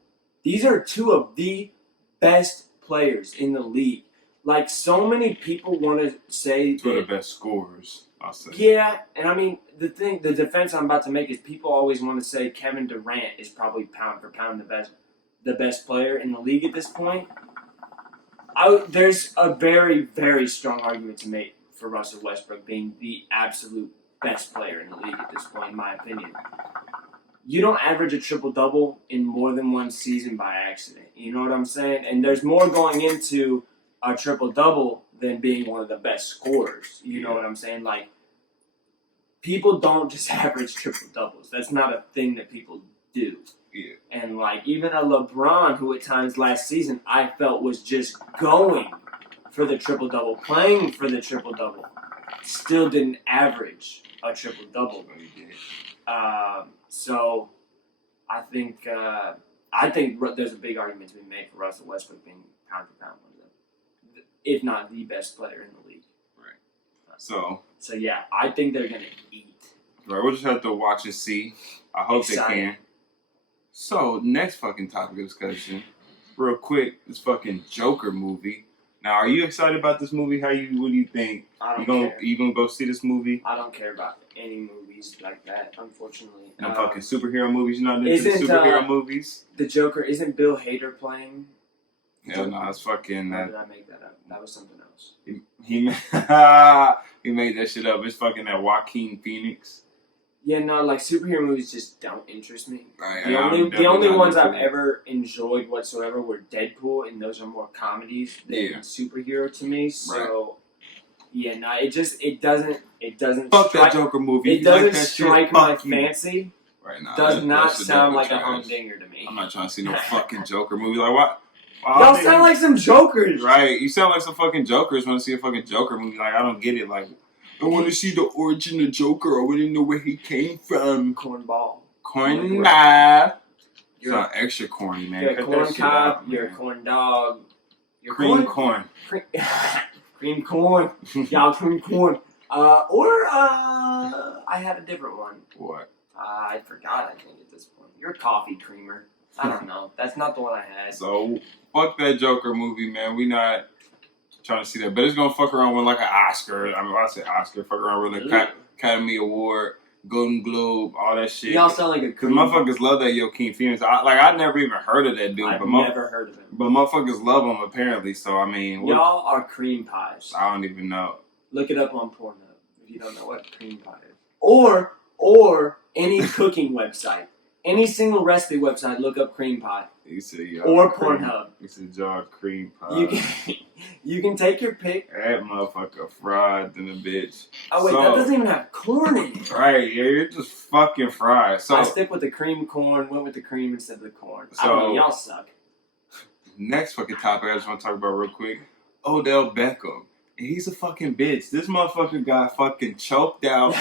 These are two of the best players in the league. Like, so many people want to say... Two of the best scorers, I'll say. Yeah, and I mean, the defense I'm about to make is people always want to say Kevin Durant is probably pound for pound the best player in the league at this point. There's a very, very strong argument to make for Russell Westbrook being the absolute best player in the league at this point, in my opinion. You don't average a triple-double in more than one season by accident. You know what I'm saying? And there's more going into a triple-double than being one of the best scorers. You know what I'm saying? Like, people don't just average triple-doubles. That's not a thing that people do. Yeah. And, like, even a LeBron, who at times last season I felt was just going for the triple-double, playing for the triple-double, still didn't average a triple-double. So, I think there's a big argument to be made for Russell Westbrook being pound for pound one of them, if not the best player in the league. Right. So yeah, I think they're gonna eat. Right. We'll just have to watch and see. I hope they can. So next fucking topic of discussion, real quick, this fucking Joker movie. Now, are you excited about this movie? What do you think? I don't care. You gonna go see this movie? I don't care about any movies like that, unfortunately. No fucking superhero movies? You're not into superhero movies? The Joker, isn't Bill Hader playing? Hell no, it's fucking... How did I make that up? That was something else. He made that shit up. It's fucking that Joaquin Phoenix. Yeah, no, like superhero movies just don't interest me. Right, the only ones I've ever enjoyed whatsoever were Deadpool, and those are more comedies than superhero to me. So, yeah, no, it doesn't. Fuck that Joker movie. It doesn't strike my fancy. Right now, does not sound like a humdinger to me. I'm not trying to see no fucking Joker movie. Like what? Y'all sound like some jokers. Right, you sound like some fucking jokers when I see a fucking Joker movie. Like I don't get it. Like. I want to see the origin of Joker. I want to know where he came from. Cornball. Cornball. You're not extra corny, man. You're a corn cob. You're a corn dog. You're cream corn. Cream corn. Y'all cream corn. I had a different one. What? I forgot, I think, at this point. You're a coffee creamer. I don't know. That's not the one I had. So, fuck that Joker movie, man. We not... trying to see that, but it's gonna fuck around with like an Oscar. I mean, I say Oscar, fuck around with Academy Award, Golden Globe, all that shit. Y'all sound like a Because motherfuckers love that Joaquin Phoenix. I never even heard of that dude. I've never heard of him. But motherfuckers love him, apparently. So, I mean... Y'all are cream pies. I don't even know. Look it up on Pornhub if you don't know what cream pie is. Or any cooking website. Any single recipe website, look up cream pie. You said, or Pornhub. You said jar of cream pie. You can take your pick. That motherfucker fried than a bitch. Oh wait, that doesn't even have corn in it. Right, yeah, you're just fucking fried. So I stick with the cream corn, went with the cream instead of the corn. I don't know, y'all suck. Next fucking topic I just want to talk about real quick. Odell Beckham. And he's a fucking bitch. This motherfucker got fucking choked out.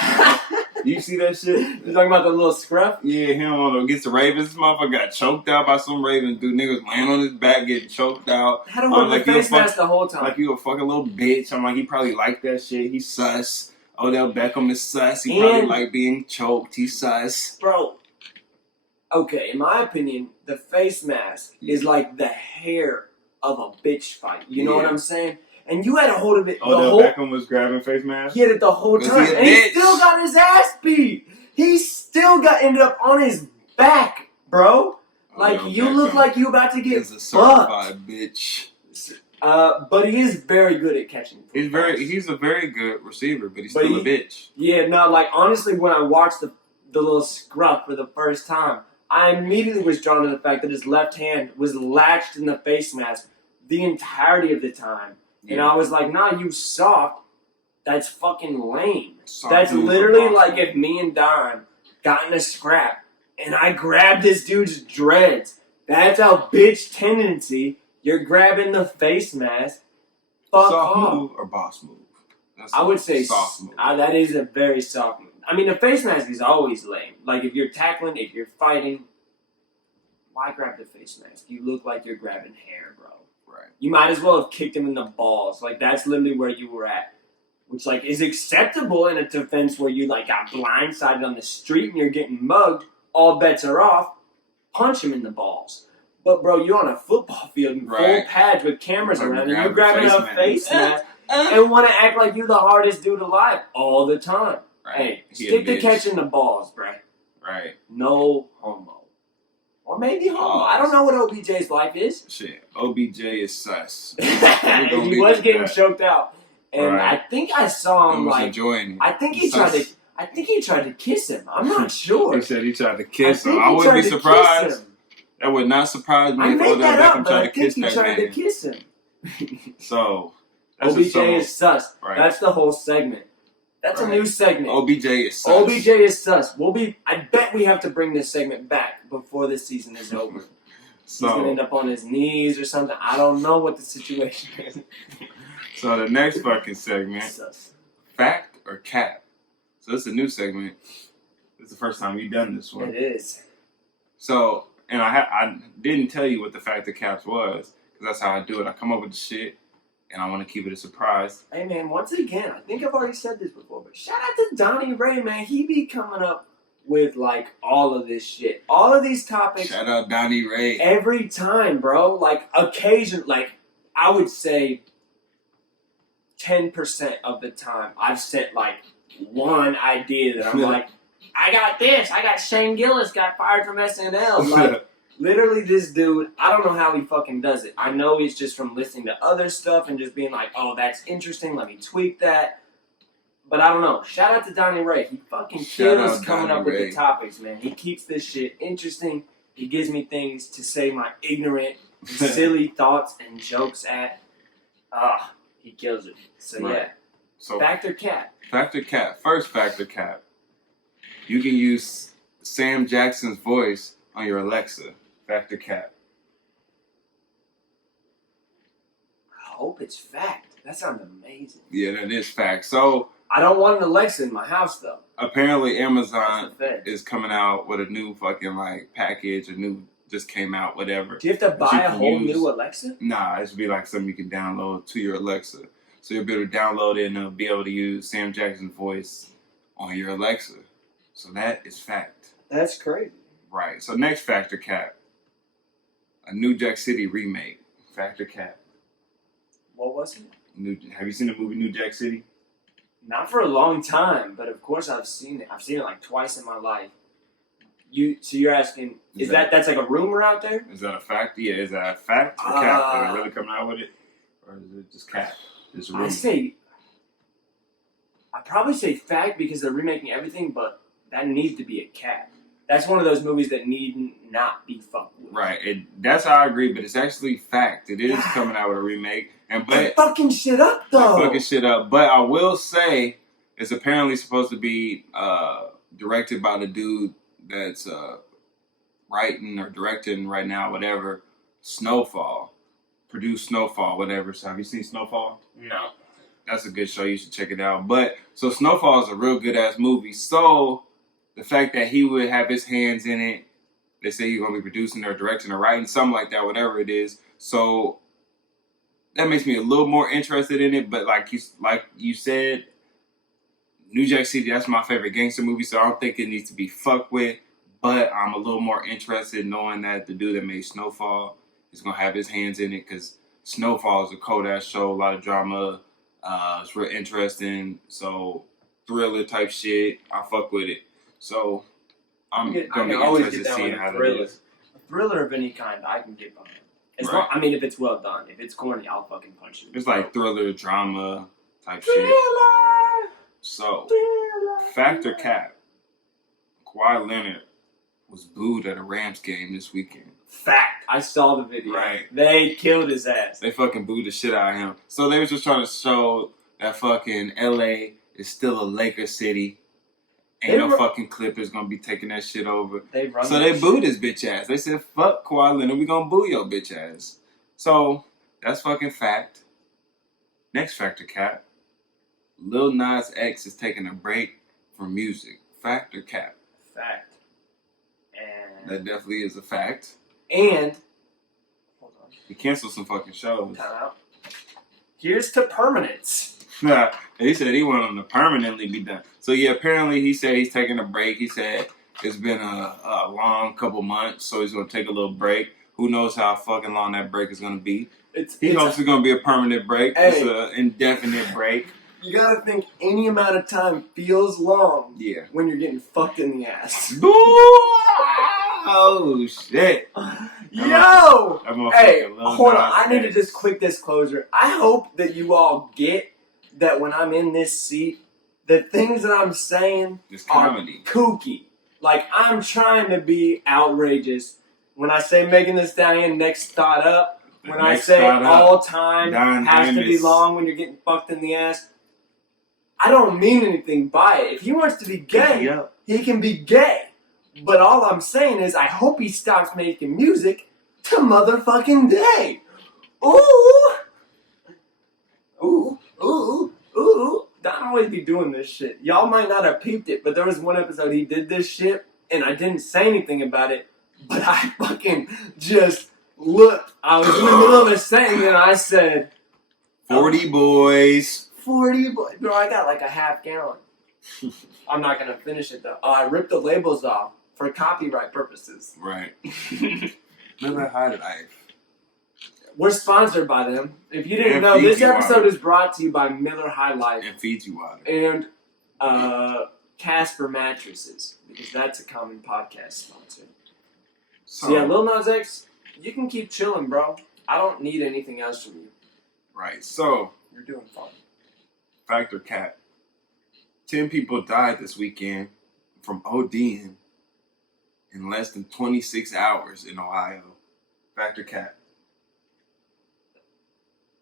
You see that shit? You talking about the little scruff? Yeah, him against the Ravens. This motherfucker got choked out by some Ravens dude. Niggas laying on his back getting choked out. Had him on the face mask the whole time. Like you a fucking little bitch. I'm like, he probably like that shit. He's sus. Odell Beckham is sus. He probably like being choked. He's sus. Bro. Okay, in my opinion, the face mask is like the hair of a bitch fight. You know what I'm saying? And you had a hold of it. Odell Beckham was grabbing face mask? He had it the whole time. And he still got his ass beat. He still ended up on his back, bro. Like, you look like you about to get He's a certified bitch. But he is very good at catching footballs. He's a very good receiver, but he's still a bitch. Yeah, no, like, honestly, when I watched the little scruff for the first time, I immediately was drawn to the fact that his left hand was latched in the face mask the entirety of the time. And I was like, nah, you soft. That's fucking lame. That's literally like if me and Don got in a scrap and I grabbed this dude's dreads. That's how bitch tendency. You're grabbing the face mask. Fuck soft off. Move or boss move? I would say soft move. That is a very soft move. I mean, the face mask is always lame. Like if you're tackling, if you're fighting, why grab the face mask? You look like you're grabbing hair, bro. Right. You might as well have kicked him in the balls. Like, that's literally where you were at. Which, like, is acceptable in a defense where you, like, got blindsided on the street and you're getting mugged. All bets are off. Punch him in the balls. But, bro, you're on a football field in full pads with cameras around and you're grabbing a face mask and want to act like you're the hardest dude alive all the time. Right. Hey, stick to catching the balls, bro. Right. No homo. Or maybe homo. I don't know what OBJ's life is. Shit, OBJ is sus. He was getting choked out, and I think I saw him enjoying it. I think he tried to kiss him. I'm not sure. He said he tried to kiss him. I wouldn't be surprised. That would not surprise me if Odell Beckham tried to kiss that man. I think he tried to kiss him. So OBJ is sus. Right. That's the whole segment. That's a new segment. OBJ is sus. OBJ is sus. I bet we have to bring this segment back before this season is over. So, he's going to end up on his knees or something. I don't know what the situation is. So the next fucking segment, sus. Fact or Cap. So it's a new segment. It's the first time we've done this one. It is. So, and I didn't tell you what the Fact or Caps was, because that's how I do it. I come up with the shit. And I want to keep it a surprise. Hey, man, once again, I think I've already said this before, but shout out to Donnie Ray, man. He be coming up with, like, all of this shit. All of these topics. Shout out Donnie Ray. Every time, bro. Like, I would say 10% of the time, I've sent, like, one idea that I'm like, I got this. I got Shane Gillis got fired from SNL. Like, literally, this dude, I don't know how he fucking does it. I know it's just from listening to other stuff and just being like, oh, that's interesting, let me tweak that. But I don't know. Shout out to Donnie Ray. He fucking kills coming up with the topics, man. He keeps this shit interesting. He gives me things to say my ignorant, silly thoughts and jokes at. He kills it. So, yeah. So, Fact or Cap? Fact or Cap. First Fact or Cap. You can use Sam Jackson's voice on your Alexa. Fact or Cap? I hope it's fact. That sounds amazing. Yeah, that is fact. So I don't want an Alexa in my house, though. Apparently, Amazon is coming out with a new fucking package. Just came out, whatever. Do you have to buy a whole new Alexa? Nah, it should be like something you can download to your Alexa. So you'll be able to download it and be able to use Sam Jackson's voice on your Alexa. So that is fact. That's crazy. Right. So next Fact or Cap. A New Jack City remake. Fact or Cap? What was it? Have you seen the movie New Jack City? Not for a long time, but of course I've seen it. I've seen it like twice in my life. So you're asking, that's like a rumor out there? Is that a fact? Yeah, is that a fact or cap? Are they really coming out with it? Or is it just cap? Just rumor? I'd probably say fact because they're remaking everything, but that needs to be a cap. That's one of those movies that need not be fucked with. Right. That's how I agree, but it's actually fact. It is coming out with a remake. They're fucking shit up, though. They're fucking shit up. But I will say, it's apparently supposed to be directed by the dude that's writing or directing right now, whatever, Snowfall. Produced Snowfall, whatever. So have you seen Snowfall? No. That's a good show. You should check it out. But, so Snowfall is a real good-ass movie. So, the fact that he would have his hands in it, they say he's going to be producing or directing or writing, something like that, whatever it is. So, that makes me a little more interested in it. But like you said, New Jack City, that's my favorite gangster movie, so I don't think it needs to be fucked with. But I'm a little more interested knowing that the dude that made Snowfall is going to have his hands in it, because Snowfall is a cold-ass show, a lot of drama. It's real interesting. So, thriller type shit. I fuck with it. So, I'm going to be interested in seeing how that is. A thriller of any kind, I can get behind. If it's well done. If it's corny, I'll fucking punch you. It's like thriller, drama type shit. So, fact or cap? Kawhi Leonard was booed at a Rams game this weekend. Fact. I saw the video. Right. They killed his ass. They fucking booed the shit out of him. So they were just trying to show that fucking LA is still a Laker city. Ain't no fucking Clippers gonna be taking that shit over. They booed his bitch ass. They said, fuck Kawhi Leonard, we gonna boo your bitch ass. So, that's fucking fact. Next factor, cap. Lil Nas X is taking a break from music. Fact or cap? Fact. And that definitely is a fact. And hold on. He canceled some fucking shows. Time out. Here's to permanence. He said he wanted him to permanently be done. So yeah, apparently he said he's taking a break. He said it's been a long couple months, so he's gonna take a little break. Who knows how fucking long that break is gonna be? He hopes it's gonna be a permanent break. Hey, it's an indefinite break. You gotta think any amount of time feels long. Yeah. When you're getting fucked in the ass. Oh shit. Yo! Hey, hold on. I need to just quick disclosure. I hope that you all get that when I'm in this seat, the things that I'm saying are kooky. Like, I'm trying to be outrageous. When I say Megan Thee Stallion, next thought up. When I say all time has to be long when you're getting fucked in the ass, I don't mean anything by it. If he wants to be gay, he can be gay. But all I'm saying is I hope he stops making music to motherfucking day. Ooh. Ooh. Ooh. Ooh. Don always be doing this shit. Y'all might not have peeped it, but there was one episode he did this shit, and I didn't say anything about it, but I fucking just looked. I was in the middle of a sentence, and I said, 40 boys. 40 boys. Bro, I got like a half gallon. I'm not going to finish it, though. I ripped the labels off for copyright purposes. Right. Miller High Life. We're sponsored by them. If you didn't know, this episode is brought to you by Miller High Life. And Fiji Water. And Casper Mattresses, because that's a common podcast sponsor. So yeah, Lil Nas X, you can keep chilling, bro. I don't need anything else from you. Right, so. You're doing fine. Factor cap. 10 people died this weekend from ODing in less than 26 hours in Ohio. Factor cap.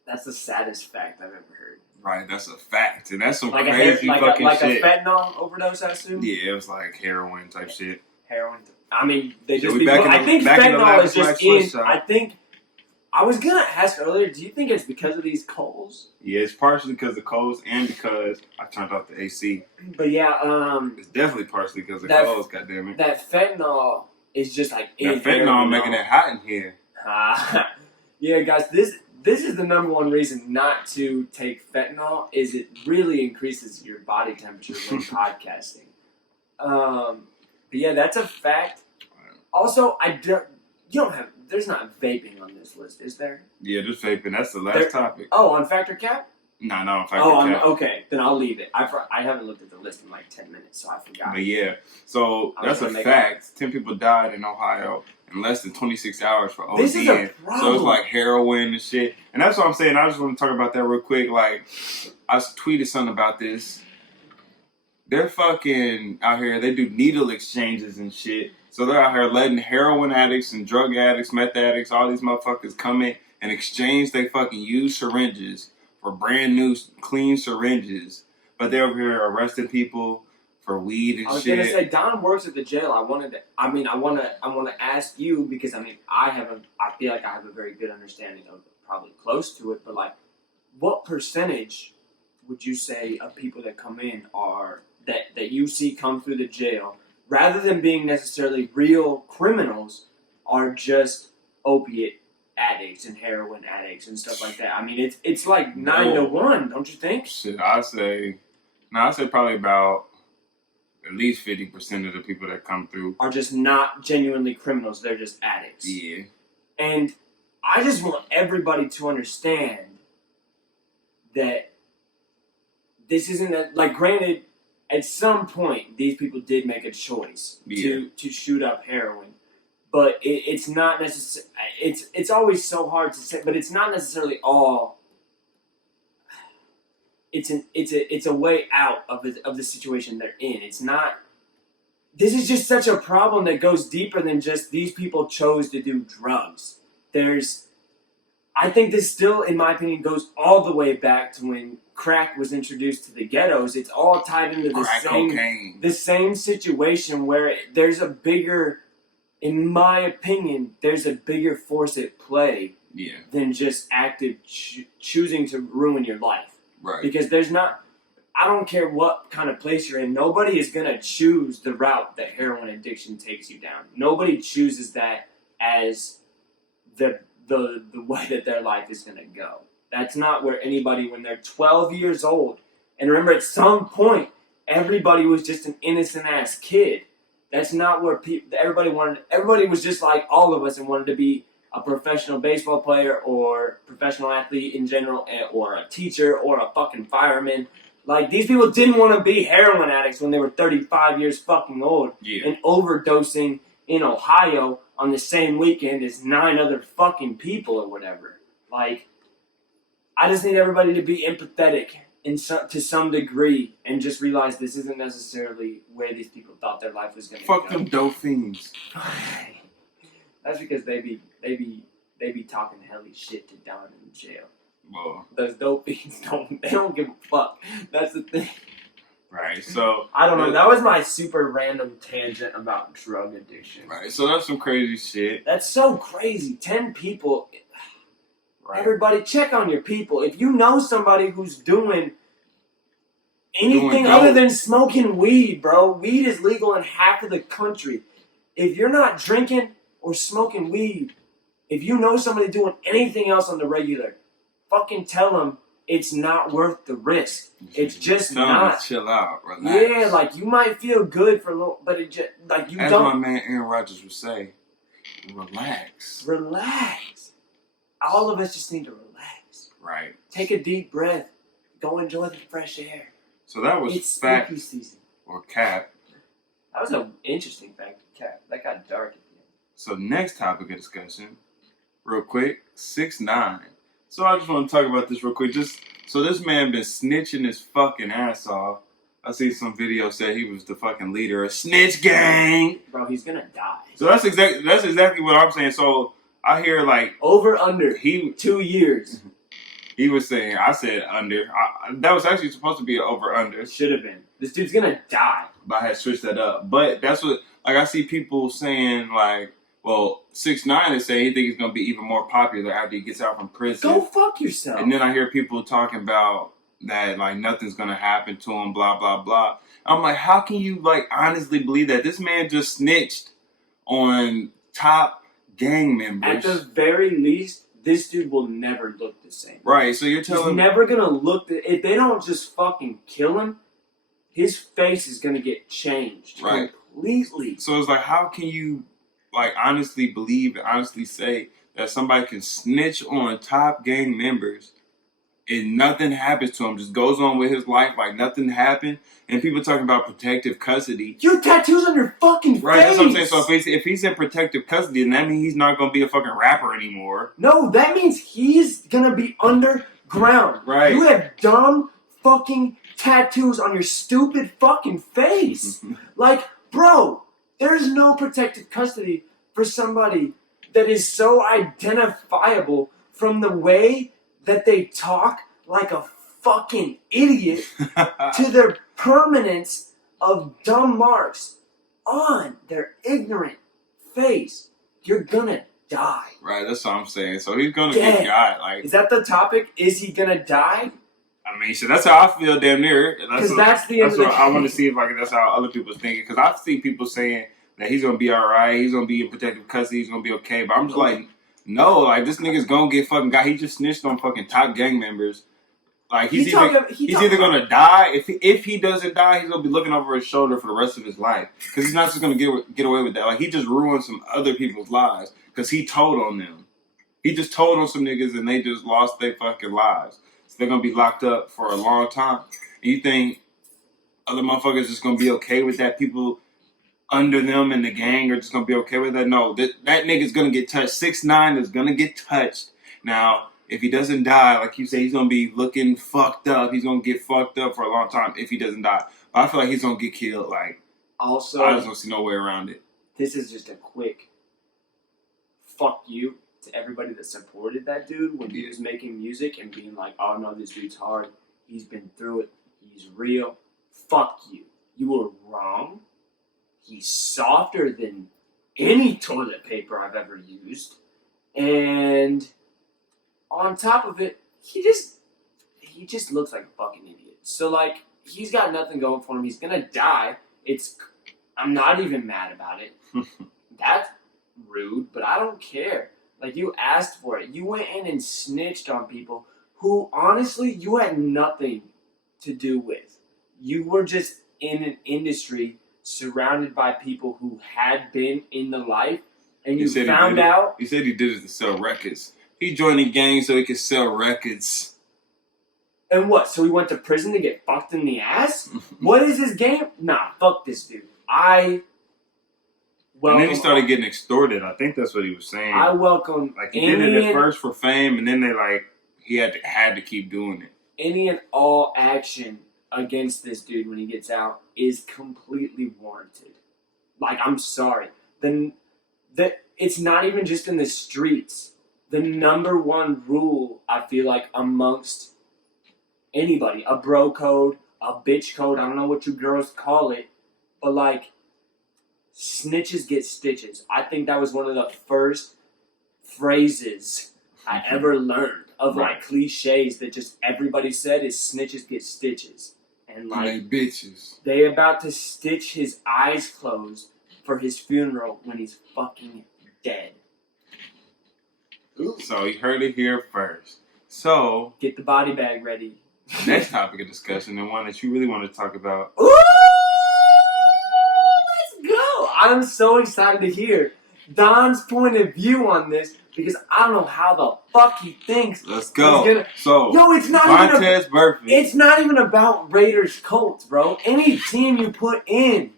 That's the saddest fact I've ever heard. Right, that's a fact. And that's some like crazy fucking shit. Like a fentanyl overdose, I assume? Yeah, it was like heroin type shit. Heroin. I mean, they just be... I think fentanyl is just in... I think... I was going to ask earlier, do you think it's because of these coals? Yeah, it's partially because of coals and because I turned off the AC. But yeah, it's definitely partially because of coals, goddammit. That fentanyl is just like... That fentanyl making it hot in here. Yeah, guys, this is the number one reason not to take fentanyl, is it really increases your body temperature when podcasting. But yeah, that's a fact. Also, there's not vaping on this list, is there? Yeah, there's vaping. That's the last topic. Oh, on Factor Cap? No, no, if I okay. Then I'll leave it. I haven't looked at the list in like 10 minutes, so I forgot. But yeah, so that's a fact. 10 people died in Ohio in less than 26 hours for ODing. This is a problem. So it's like heroin and shit. And that's what I'm saying. I just want to talk about that real quick. Like, I tweeted something about this. They're fucking out here. They do needle exchanges and shit. So they're out here letting heroin addicts and drug addicts, meth addicts, all these motherfuckers come in and exchange they fucking used syringes for brand new clean syringes. But they're over here arresting people for weed and shit. I was gonna say Don works at the jail. I want to ask you because I feel like I have a very good understanding of probably close to it, but like, what percentage would you say of people that come in are that you see come through the jail, rather than being necessarily real criminals, are just opiate addicts and heroin addicts and stuff like that? I mean, it's like 9 to 1, don't you think? Shit, I'd say probably about at least 50% of the people that come through are just not genuinely criminals. They're just addicts. Yeah. And I just want everybody to understand that this isn't like, granted, at some point these people did make a choice to shoot up heroin, but it's not necessarily. It's always so hard to say, but it's not necessarily all. It's a way out of the situation they're in. It's not. This is just such a problem that goes deeper than just these people chose to do drugs. I think this still, in my opinion, goes all the way back to when crack was introduced to the ghettos. It's all tied into the same situation where there's a bigger, in my opinion, there's a bigger force at play than just active choosing to ruin your life. Right. Because there's not, I don't care what kind of place you're in, nobody is going to choose the route that heroin addiction takes you down. Nobody chooses that as the way that their life is going to go. That's not where anybody, when they're 12 years old, and remember, at some point, everybody was just an innocent-ass kid. That's not where everybody was just like all of us and wanted to be a professional baseball player or professional athlete in general, or a teacher or a fucking fireman. Like, these people didn't want to be heroin addicts when they were 35 years fucking old and overdosing in Ohio on the same weekend as 9 other fucking people or whatever. Like, I just need everybody to be empathetic to some degree and just realize this isn't necessarily where these people thought their life was going to go. Fuck them dope fiends. That's because they be talking helly shit to Don in jail. Whoa. Those dope fiends don't give a fuck. That's the thing. Right, so I don't know. That was my super random tangent about drug addiction. Right, so that's some crazy shit. That's so crazy. 10 people. Right. Everybody, check on your people. If you know somebody who's doing anything other than smoking weed, bro, weed is legal in half of the country. If you're not drinking or smoking weed, if you know somebody doing anything else on the regular, fucking tell them it's not worth the risk. It's just not. Chill out, relax. Yeah, like, you might feel good for a little, but it just, like, you As don't. As my man Aaron Rodgers would say, relax. Relax. All of us just need to relax. Right. Take a deep breath. Go enjoy the fresh air. So that was it's fact season. Or cap. That was an interesting fact, cap. That got dark at the end. So next topic of discussion, real quick, 6ix9ine. So I just want to talk about this real quick. So this man been snitching his fucking ass off. I see some video said he was the fucking leader of Snitch Gang. Bro, he's gonna die. So that's exactly what I'm saying. So I hear like over under 2 years. He was saying, I said under. That was actually supposed to be an over under. Should have been. This dude's gonna die. But I had switched that up. But that's what, like, I see people saying like, well, 6ix9ine is saying he thinks he's gonna be even more popular after he gets out from prison. Go fuck yourself. And then I hear people talking about that, like, nothing's gonna happen to him, blah blah blah. I'm like, how can you like honestly believe that? This man just snitched on top gang members. At the very least, this dude will never look the same. Right. So you're telling me he's never gonna look. If they don't just fucking kill him, his face is gonna get changed completely. So it's like, how can you like honestly believe and honestly say that somebody can snitch on top gang members and nothing happens to him, just goes on with his life like nothing happened. And people talking about protective custody. You have tattoos on your fucking face. Right, that's what I'm saying. So if he's in protective custody, then that means he's not gonna be a fucking rapper anymore. No, that means he's gonna be underground. Right. You have dumb fucking tattoos on your stupid fucking face. Like, bro, there's no protective custody for somebody that is so identifiable from the way that they talk like a fucking idiot to their permanence of dumb marks on their ignorant face. You're gonna die. Right, that's what I'm saying. So he's gonna get got. Like, is that the topic? Is he gonna die? I mean, so that's how I feel damn near. Because that's the end of the I want to see if that's how other people's thinking. Because I've seen people saying that he's gonna be all right, he's gonna be in protective custody, he's gonna be okay. But I'm just like, no, like this nigga's gonna get fucking got. He just snitched on fucking top gang members. Like he's either gonna die. If he doesn't die, he's gonna be looking over his shoulder for the rest of his life. Because he's not just gonna get away with that. Like he just ruined some other people's lives because he told on them. He just told on some niggas and they just lost their fucking lives. So they're gonna be locked up for a long time. And you think other motherfuckers just gonna be okay with that? People under them in the gang are just gonna be okay with that? No, that nigga's gonna get touched. 6ix9ine is gonna get touched. Now, if he doesn't die, like you say, he's gonna be looking fucked up. He's gonna get fucked up for a long time if he doesn't die. But I feel like he's gonna get killed. Like, also, I just don't see no way around it. This is just a quick fuck you to everybody that supported that dude when he was making music and being like, oh no, this dude's hard. He's been through it. He's real. Fuck you. You were wrong. He's softer than any toilet paper I've ever used. And on top of it, he just looks like a fucking idiot. So like, he's got nothing going for him. He's gonna die. I'm not even mad about it. That's rude, but I don't care. Like, you asked for it. You went in and snitched on people who, honestly, you had nothing to do with. You were just in an industry surrounded by people who had been in the life, and you found out. He said he did it to sell records. He joined the gang so he could sell records. And what? So he went to prison to get fucked in the ass? What is his game? Nah, fuck this dude. And then he started getting extorted. I think that's what he was saying. I welcome like he did it at first for fame, and then he had to keep doing it. Any and all action against this dude when he gets out is completely warranted. Like, I'm sorry. It's not even just in the streets. The number one rule, I feel like, amongst anybody, a bro code, a bitch code, I don't know what you girls call it, but like, snitches get stitches. I think that was one of the first phrases I ever learned of like cliches that just everybody said is snitches get stitches. And like, bitches. They about to stitch his eyes closed for his funeral when he's fucking dead. Ooh. So you heard it here first. So get the body bag ready. Next topic of discussion, and one that you really want to talk about. Ooh! I'm so excited to hear Don's point of view on this because I don't know how the fuck he thinks. Let's go. It's not Vontez Burfict. It's not even about Raiders Colts, bro. Any team you put in,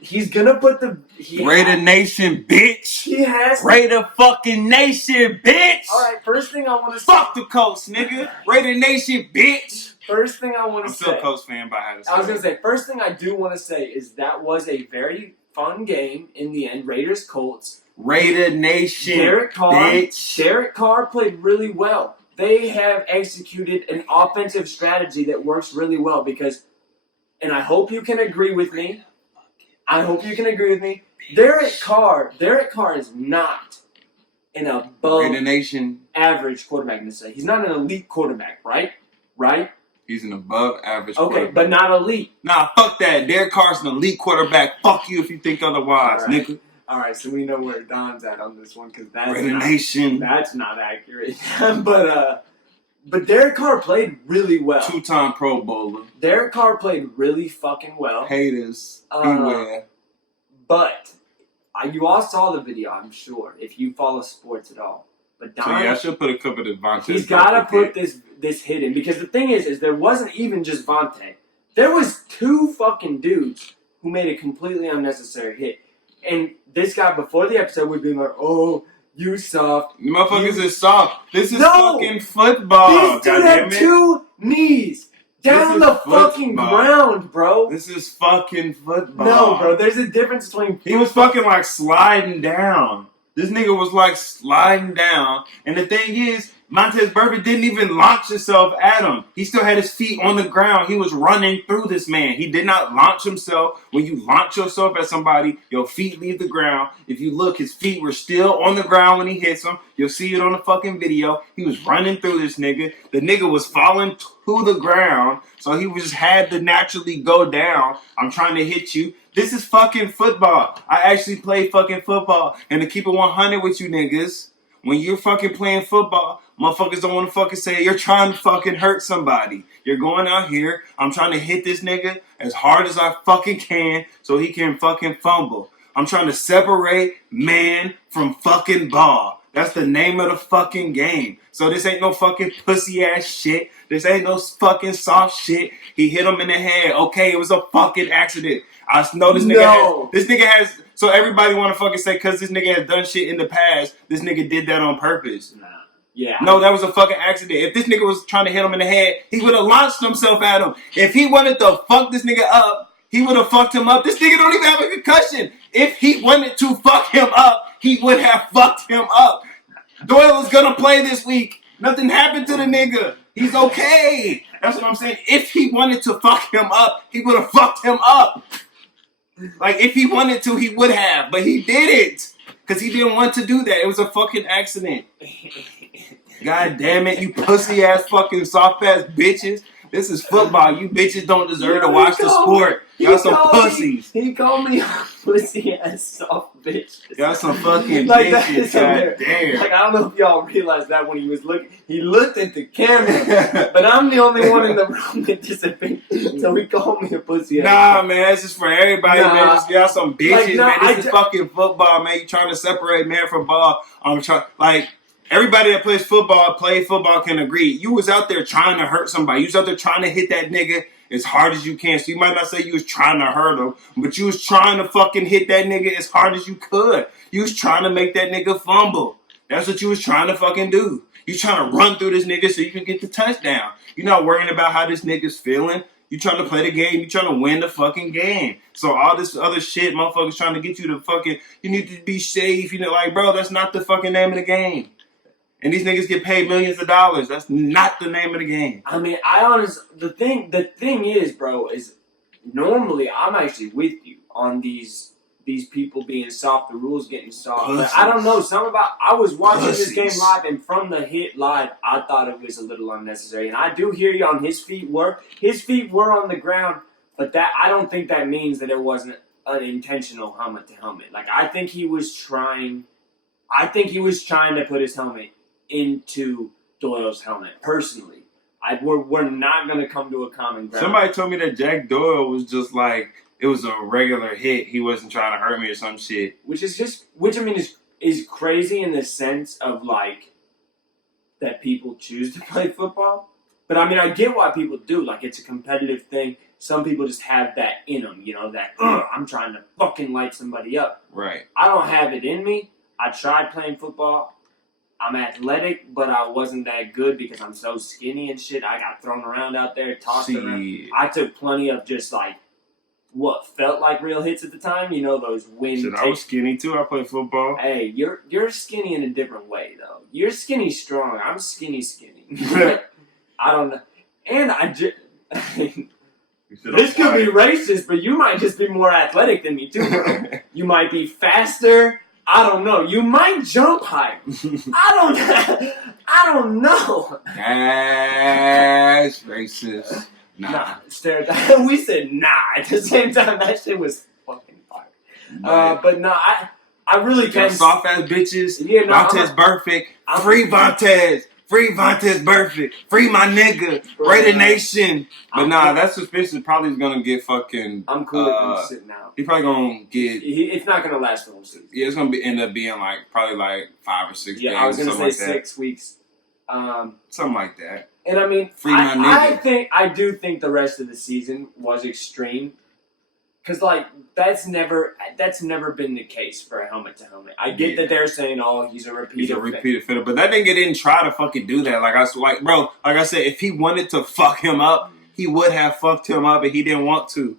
he's gonna put Raider Nation, bitch. He has Raider fucking Nation, bitch. All right, first thing I want to say. Fuck the Colts, nigga. Raider Nation, bitch. First thing I want to say. I'm still a Colts fan, but I had to say. I was going to say, first thing I do want to say is that was a very fun game in the end. Raiders Colts. Raider Nation, bitch. Derek Carr played really well. They have executed an offensive strategy that works really well because, and I hope you can agree with me. Derek Carr is not an above Raider Nation average quarterback. I'm going to say he's not an elite quarterback, right? He's an above average quarterback. Okay, but not elite. Nah, fuck that. Derek Carr's an elite quarterback. Fuck you if you think otherwise, nigga. All right, so we know where Don's at on this one because that's not accurate. But Derek Carr played really well. 2-time Pro Bowler. Derek Carr played really fucking well. Haters, beware. But you all saw the video, I'm sure, if you follow sports at all. But So Donnie, yeah, I should put a couple of Vontez. he's got to put this hit in, because the thing is there wasn't even just Vontez. There was 2 fucking dudes who made a completely unnecessary hit. And this guy, before the episode, was being like, "Oh, you soft." Motherfuckers is soft. This is No! fucking football. This dude had 2 knees down on the fucking ground, bro. This is fucking football. No, bro, there's a difference between... He was fucking like sliding down. This nigga was like sliding down. And the thing is, Vontez Burfict didn't even launch himself at him. He still had his feet on the ground. He was running through this man. He did not launch himself. When you launch yourself at somebody, your feet leave the ground. If you look, his feet were still on the ground when he hits him. You'll see it on the fucking video. He was running through this nigga. The nigga was falling to the ground. So he just had to naturally go down. I'm trying to hit you. This is fucking football. I actually play fucking football. And to keep it 100 with you niggas, when you're fucking playing football, motherfuckers don't want to fucking say you're trying to fucking hurt somebody. You're going out here, I'm trying to hit this nigga as hard as I fucking can so he can fucking fumble. I'm trying to separate man from fucking ball. That's the name of the fucking game. So this ain't no fucking pussy ass shit. This ain't no fucking soft shit. He hit him in the head. Okay, it was a fucking accident. I know this nigga has... So everybody want to fucking say, because this nigga has done shit in the past, this nigga did that on purpose. Nah. Yeah. No, that was a fucking accident. If this nigga was trying to hit him in the head, he would have launched himself at him. If he wanted to fuck this nigga up, he would have fucked him up. This nigga don't even have a concussion. If he wanted to fuck him up, he would have fucked him up. Doyle is gonna play this week. Nothing happened to the nigga. He's okay. That's what I'm saying. If he wanted to fuck him up, he would have fucked him up. Like, if he wanted to, he would have. But he didn't. Because he didn't want to do that. It was a fucking accident. God damn it, you pussy ass fucking soft ass bitches. This is football. You bitches don't deserve to watch the sport. Y'all some pussies. He called me a pussy ass soft bitch. Y'all some fucking bitches. God damn. Like, I don't know if y'all realized that when he was looking. He looked at the camera. But I'm the only one in the room that disappeared. So he called me a pussy ass. Nah, man. This is for everybody, man. Y'all some bitches, man. This is fucking football, man. You trying to separate man from ball. I'm trying, like... Everybody that plays football, can agree. You was out there trying to hurt somebody. You was out there trying to hit that nigga as hard as you can. So you might not say you was trying to hurt him, but you was trying to fucking hit that nigga as hard as you could. You was trying to make that nigga fumble. That's what you was trying to fucking do. You trying to run through this nigga so you can get the touchdown. You're not worrying about how this nigga's feeling. You trying to play the game. You trying to win the fucking game. So all this other shit, motherfuckers trying to get you to fucking, you need to be safe. You know, like, bro, that's not the fucking name of the game. And these niggas get paid millions of dollars. That's not the name of the game. I mean, the thing is, bro, is normally I'm actually with you on these people being soft, the rules getting soft. But I don't know, I was watching this game live, and from the hit live, I thought it was a little unnecessary. And I do hear you on his feet were on the ground, but that I don't think that means that it wasn't an intentional helmet to helmet. Like, I think he was trying to put his helmet into Doyle's helmet. Personally, we're not going to come to a common ground. Somebody told me that Jack Doyle was just like, it was a regular hit. He wasn't trying to hurt me or some shit. Which I mean is crazy in the sense of like that people choose to play football. But I mean, I get why people do. Like, it's a competitive thing. Some people just have that in them, you know, that I'm trying to fucking light somebody up. Right. I don't have it in me. I tried playing football. I'm athletic, but I wasn't that good because I'm so skinny and shit. I got thrown around out there, tossed around. I took plenty of just like what felt like real hits at the time. You know, those wind. I was skinny too. I played football. Hey, you're skinny in a different way though. You're skinny strong. I'm skinny. I don't know. And I just this could be racist, but you might just be more athletic than me too, bro. You might be faster. I don't know. You might jump higher. I don't know. That's racist. Nah. We said nah. At the same time, that shit was fucking fire. But no, I really can't. Soft ass bitches. Yeah, no, Vontez Burfict. Free Vontez. Free Vontez Burfict. Free my nigga. Raider Nation. But nah, that suspicion probably gonna get fucking. I'm cool with him sitting out. He probably gonna get. It's not gonna last the whole season. Yeah, it's gonna end up being probably 5 or 6 games. Yeah, I was gonna say like 6 weeks. Something like that. And I mean, Free my nigga. I do think the rest of the season was extreme. Cause that's never been the case for a helmet to helmet. I get that they're saying, "Oh, he's a repeat offender," but that nigga didn't try to fucking do that. Like I said, if he wanted to fuck him up, he would have fucked him up, and he didn't want to.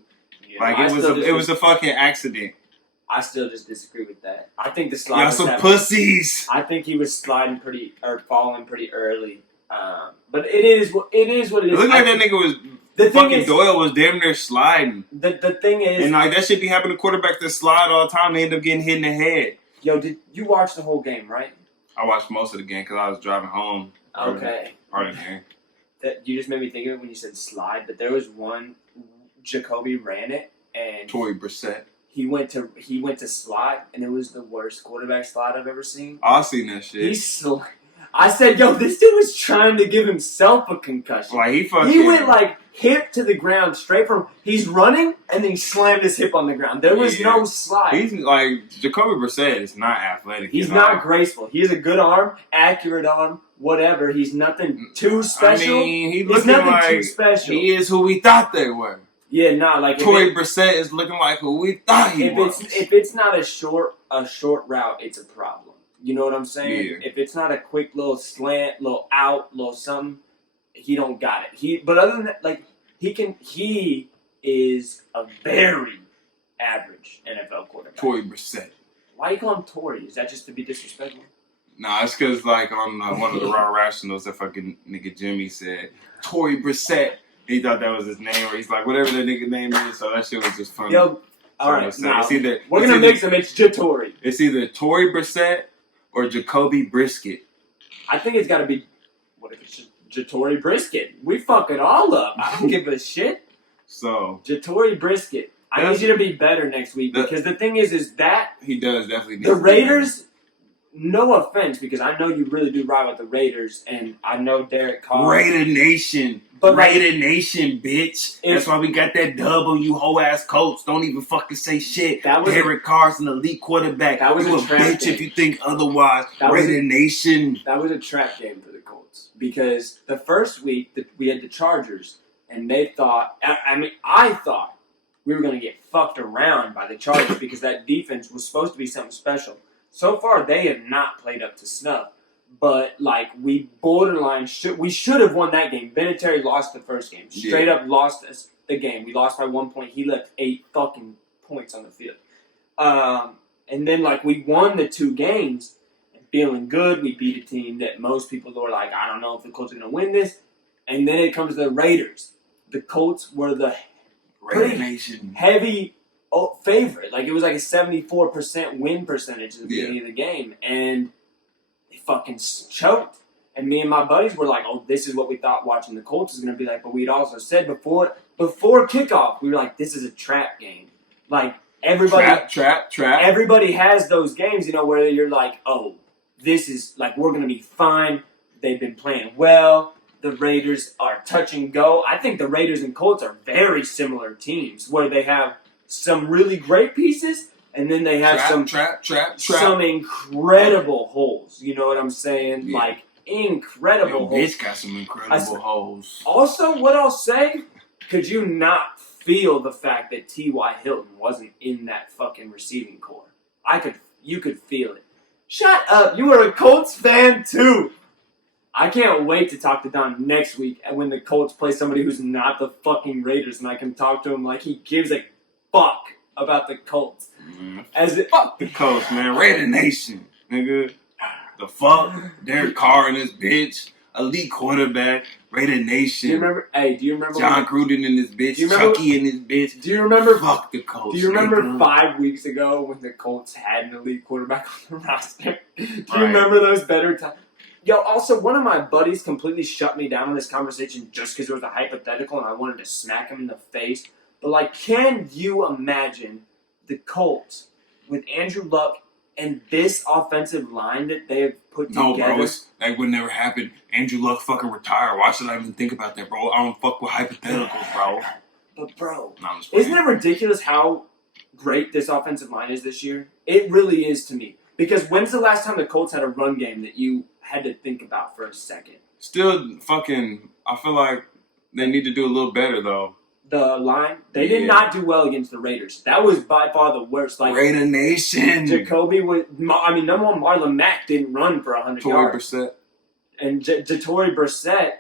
Yeah, it was a fucking accident. I still just disagree with that. I think the slide. Y'all some pussies. I think he was falling pretty early. But it is what it is. It looked like that nigga was. The fucking Doyle was damn near sliding. The thing is... And that shit be happening to quarterbacks that slide all the time. They end up getting hit in the head. Yo, did you watch the whole game, right? I watched most of the game because I was driving home. Okay. Part of the game. You just made me think of it when you said slide, but there was one... Jacoby ran it, and... Tory Brissett. He went to slide, and it was the worst quarterback slide I've ever seen. I've seen that shit. I said, yo, this dude was trying to give himself a concussion. He went hip to the ground straight from. He's running and then he slammed his hip on the ground. There was no slide. He's Jacoby Brissett is not athletic. He's not graceful. He has a good arm, accurate arm, whatever. He's nothing too special. I mean, he's nothing too special. He is who we thought they were. Yeah, Tory Brissett is looking like who we thought he was. If it's not a short route, it's a problem. You know what I'm saying? Yeah. If it's not a quick little slant, little out, little something, he don't got it. But other than that, he is a very average NFL quarterback. Tory Brissett. Why you call him Tory? Is that just to be disrespectful? Nah, it's because on one of the Raw Rationals, that fucking nigga Jimmy said Tory Brissett. He thought that was his name, or he's like whatever that nigga name is. So that shit was just funny. Yo, all right, now we're gonna mix them. It's Jatori. It's either Tory Brissett or Jacoby Brisket. I think it's got to be. What if it's Jatori Brisket? We fuck it all up. I don't give a shit. So Jatori Brisket. I need you to be better next week because the thing is that he does definitely need the Raiders. No offense, because I know you really do ride with the Raiders, and I know Derek Carr. Raider Nation. But Raider Nation, bitch. That's why we got that dub, you hoe-ass coach. Don't even fucking say shit. Derek Carr's an elite quarterback. That was you a bitch game. If you think otherwise. Raider Nation. That was a trap game for the Colts. Because the first week, we had the Chargers, and they thought... I thought we were going to get fucked around by the Chargers because that defense was supposed to be something special. So far, they have not played up to snuff. But, we borderline we should have won that game. Vinatieri lost the first game. Straight up lost the game. We lost by 1 point. He left 8 fucking points on the field. And then, we won the 2 games. And feeling good. We beat a team that most people were like, I don't know if the Colts are going to win this. And then it comes to the Raiders. The Colts were the Raider Nation heavy favorite. It was a 74% win percentage at the beginning of the game. And they fucking choked. And me and my buddies were like, oh, this is what we thought watching the Colts was going to be like. But we'd also said before kickoff, we were like, this is a trap game. Everybody... Trap. Everybody has those games, where you're like, oh, this is, we're going to be fine. They've been playing well. The Raiders are touch and go. I think the Raiders and Colts are very similar teams, where they have some really great pieces, and then they have some incredible holes. You know what I'm saying? Yeah. Incredible holes. Bitch got some incredible holes. Also, what I'll say, could you not feel the fact that T.Y. Hilton wasn't in that fucking receiving core? You could feel it. Shut up. You are a Colts fan too. I can't wait to talk to Don next week when the Colts play somebody who's not the fucking Raiders, and I can talk to him like he gives a fuck about the Colts. Fuck the Colts, man. Raider Nation, nigga. The fuck? Derek Carr and this bitch. Elite quarterback. Raider Nation. Do you remember John Gruden and this bitch. Chucky and this bitch. Do you remember? Fuck the Colts. Do you remember 5 weeks ago when the Colts had an elite quarterback on the roster? Do you remember those better times? Yo, also, one of my buddies completely shut me down in this conversation just because it was a hypothetical and I wanted to smack him in the face. But, can you imagine the Colts with Andrew Luck And this offensive line that they have put together. No, bro, that would never happen. Andrew Luck fucking retired. Why should I even think about that, bro? I don't fuck with hypotheticals, bro. But, bro, no, isn't it ridiculous how great this offensive line is this year? It really is to me. Because when's the last time the Colts had a run game that you had to think about for a second? Still fucking, I feel like they need to do a little better, though. The line, they did not do well against the Raiders. That was by far the worst. Like Raider Nation. Jacoby was, number one, Marlon Mack didn't run for 100 yards. Brissett. And Jatori Brissett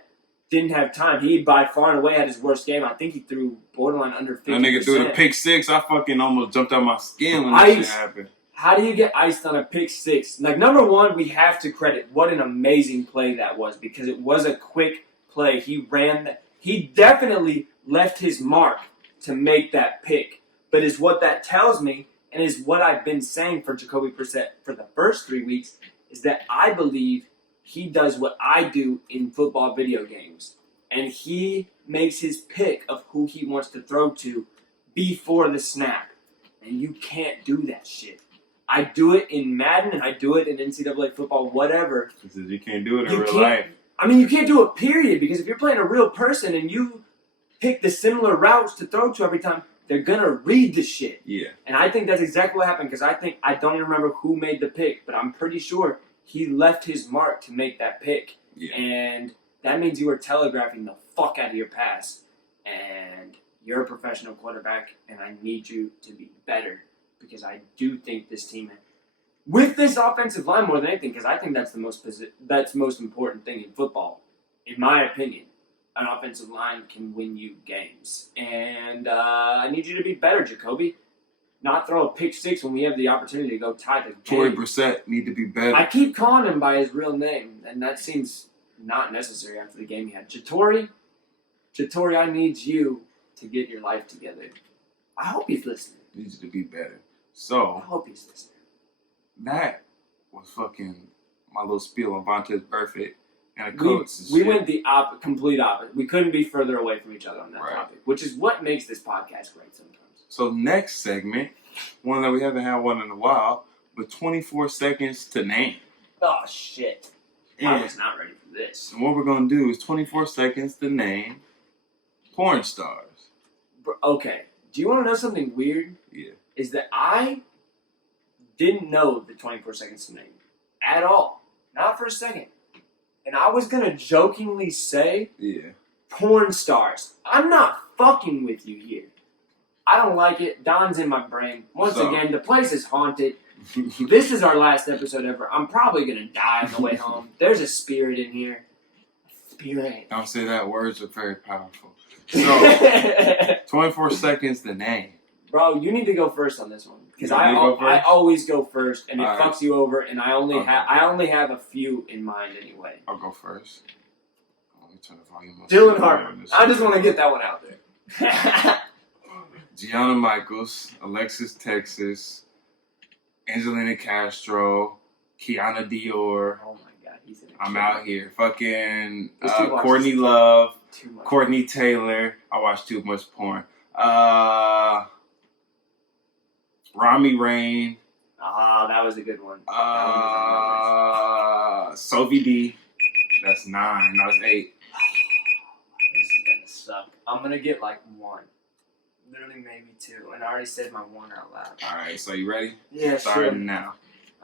didn't have time. He by far and away had his worst game. I think he threw borderline under 50%. That nigga threw the pick six. I fucking almost jumped out my skin when that shit happened. How do you get iced on a pick six? Like, number one, we have to credit what an amazing play that was because it was a quick play. He definitely left his mark to make that pick. But is what that tells me, and is what I've been saying for Jacoby Brissett for the first 3 weeks, is that I believe he does what I do in football video games. And he makes his pick of who he wants to throw to before the snap. And you can't do that shit. I do it in Madden, and I do it in NCAA football, whatever. Because you can't do it in real life. I mean, you can't do it, period, because if you're playing a real person and you pick the similar routes to throw to every time, they're going to read the shit. Yeah. And I think that's exactly what happened, because I don't even remember who made the pick, but I'm pretty sure he left his mark to make that pick. Yeah. And that means you were telegraphing the fuck out of your pass. And you're a professional quarterback, and I need you to be better. Because I do think this team, with this offensive line more than anything, because I think that's the most important thing in football, in my opinion. An offensive line can win you games, and I need you to be better, Jacoby. Not throw a pick six when we have the opportunity to go tie the game. Tory Brissett need to be better. I keep calling him by his real name, and that seems not necessary after the game he had. Jatori, I need you to get your life together. I hope he's listening. Needs you to be better. So, I hope he's listening. That was fucking my little spiel on Vontez Burfict and the coach. We went the complete opposite. We couldn't be further away from each other on that topic, which is what makes this podcast great sometimes. So next segment, one that we haven't had one in a while, but 24 seconds to name. Oh, shit. I was not ready for this. And what we're going to do is 24 seconds to name porn stars. Okay. Do you want to know something weird? Yeah. Is that I didn't know the 24 seconds to name at all. Not for a second. And I was going to jokingly say porn stars. I'm not fucking with you here. I don't like it. Don's in my brain. Once again, the place is haunted. This is our last episode ever. I'm probably going to die on the way home. There's a spirit in here. Spirit. Don't say that. Words are very powerful. So, 24 seconds to name. Bro, you need to go first on this one because I always go first, and it fucks you over. And I only have a few in mind anyway. I'll go first. Let me turn the volume up. Dylan Harper. I just want to get that one out there. Gianna Michaels, Alexis Texas, Angelina Castro, Kiana Dior. Oh my God, he's in it. I'm out here. Fucking Courtney Love, Courtney Taylor. I watch too much porn. Rami Rain. Ah, that was a good one. Sophie D. That's 9. That's 8. This is gonna suck. I'm gonna get like 1. Literally maybe 2. And I already said my 1 out loud. Alright, so you ready? Yeah, Starting now.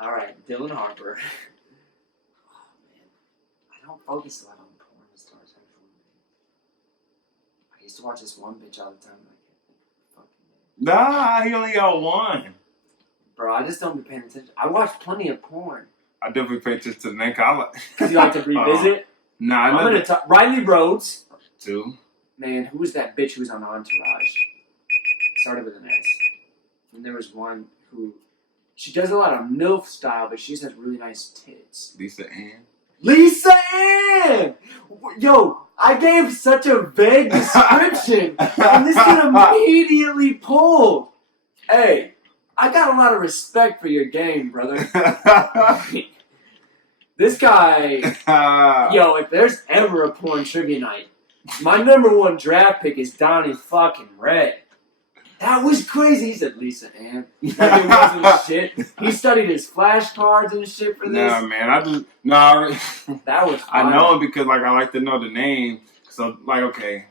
Alright, Dylan Harper. Oh man. I don't focus a lot on porn stars actually. I used to watch this one bitch all the time. Nah, he only got 1. Bro, I just don't be paying attention. I watch plenty of porn. I definitely pay attention to the name. Because you like to revisit? Nah, I'm going to talk. Riley Rhodes. 2. Man, who was that bitch who was on Entourage? Started with an S. And there was one who... She does a lot of MILF style, but she just has really nice tits. Lisa Ann. Lisa Ann! Yo, I gave such a vague description, and this kid immediately pulled. Hey, I got a lot of respect for your game, brother. This guy, yo, if there's ever a porn trivia night, my number 1 draft pick is Donnie fucking Reys. That was crazy. He said, Lisa Ann. Like, it wasn't shit. He studied his flashcards and shit for this. Nah, man, that was fun. I know it because, like, I like to know the name. So, like, okay,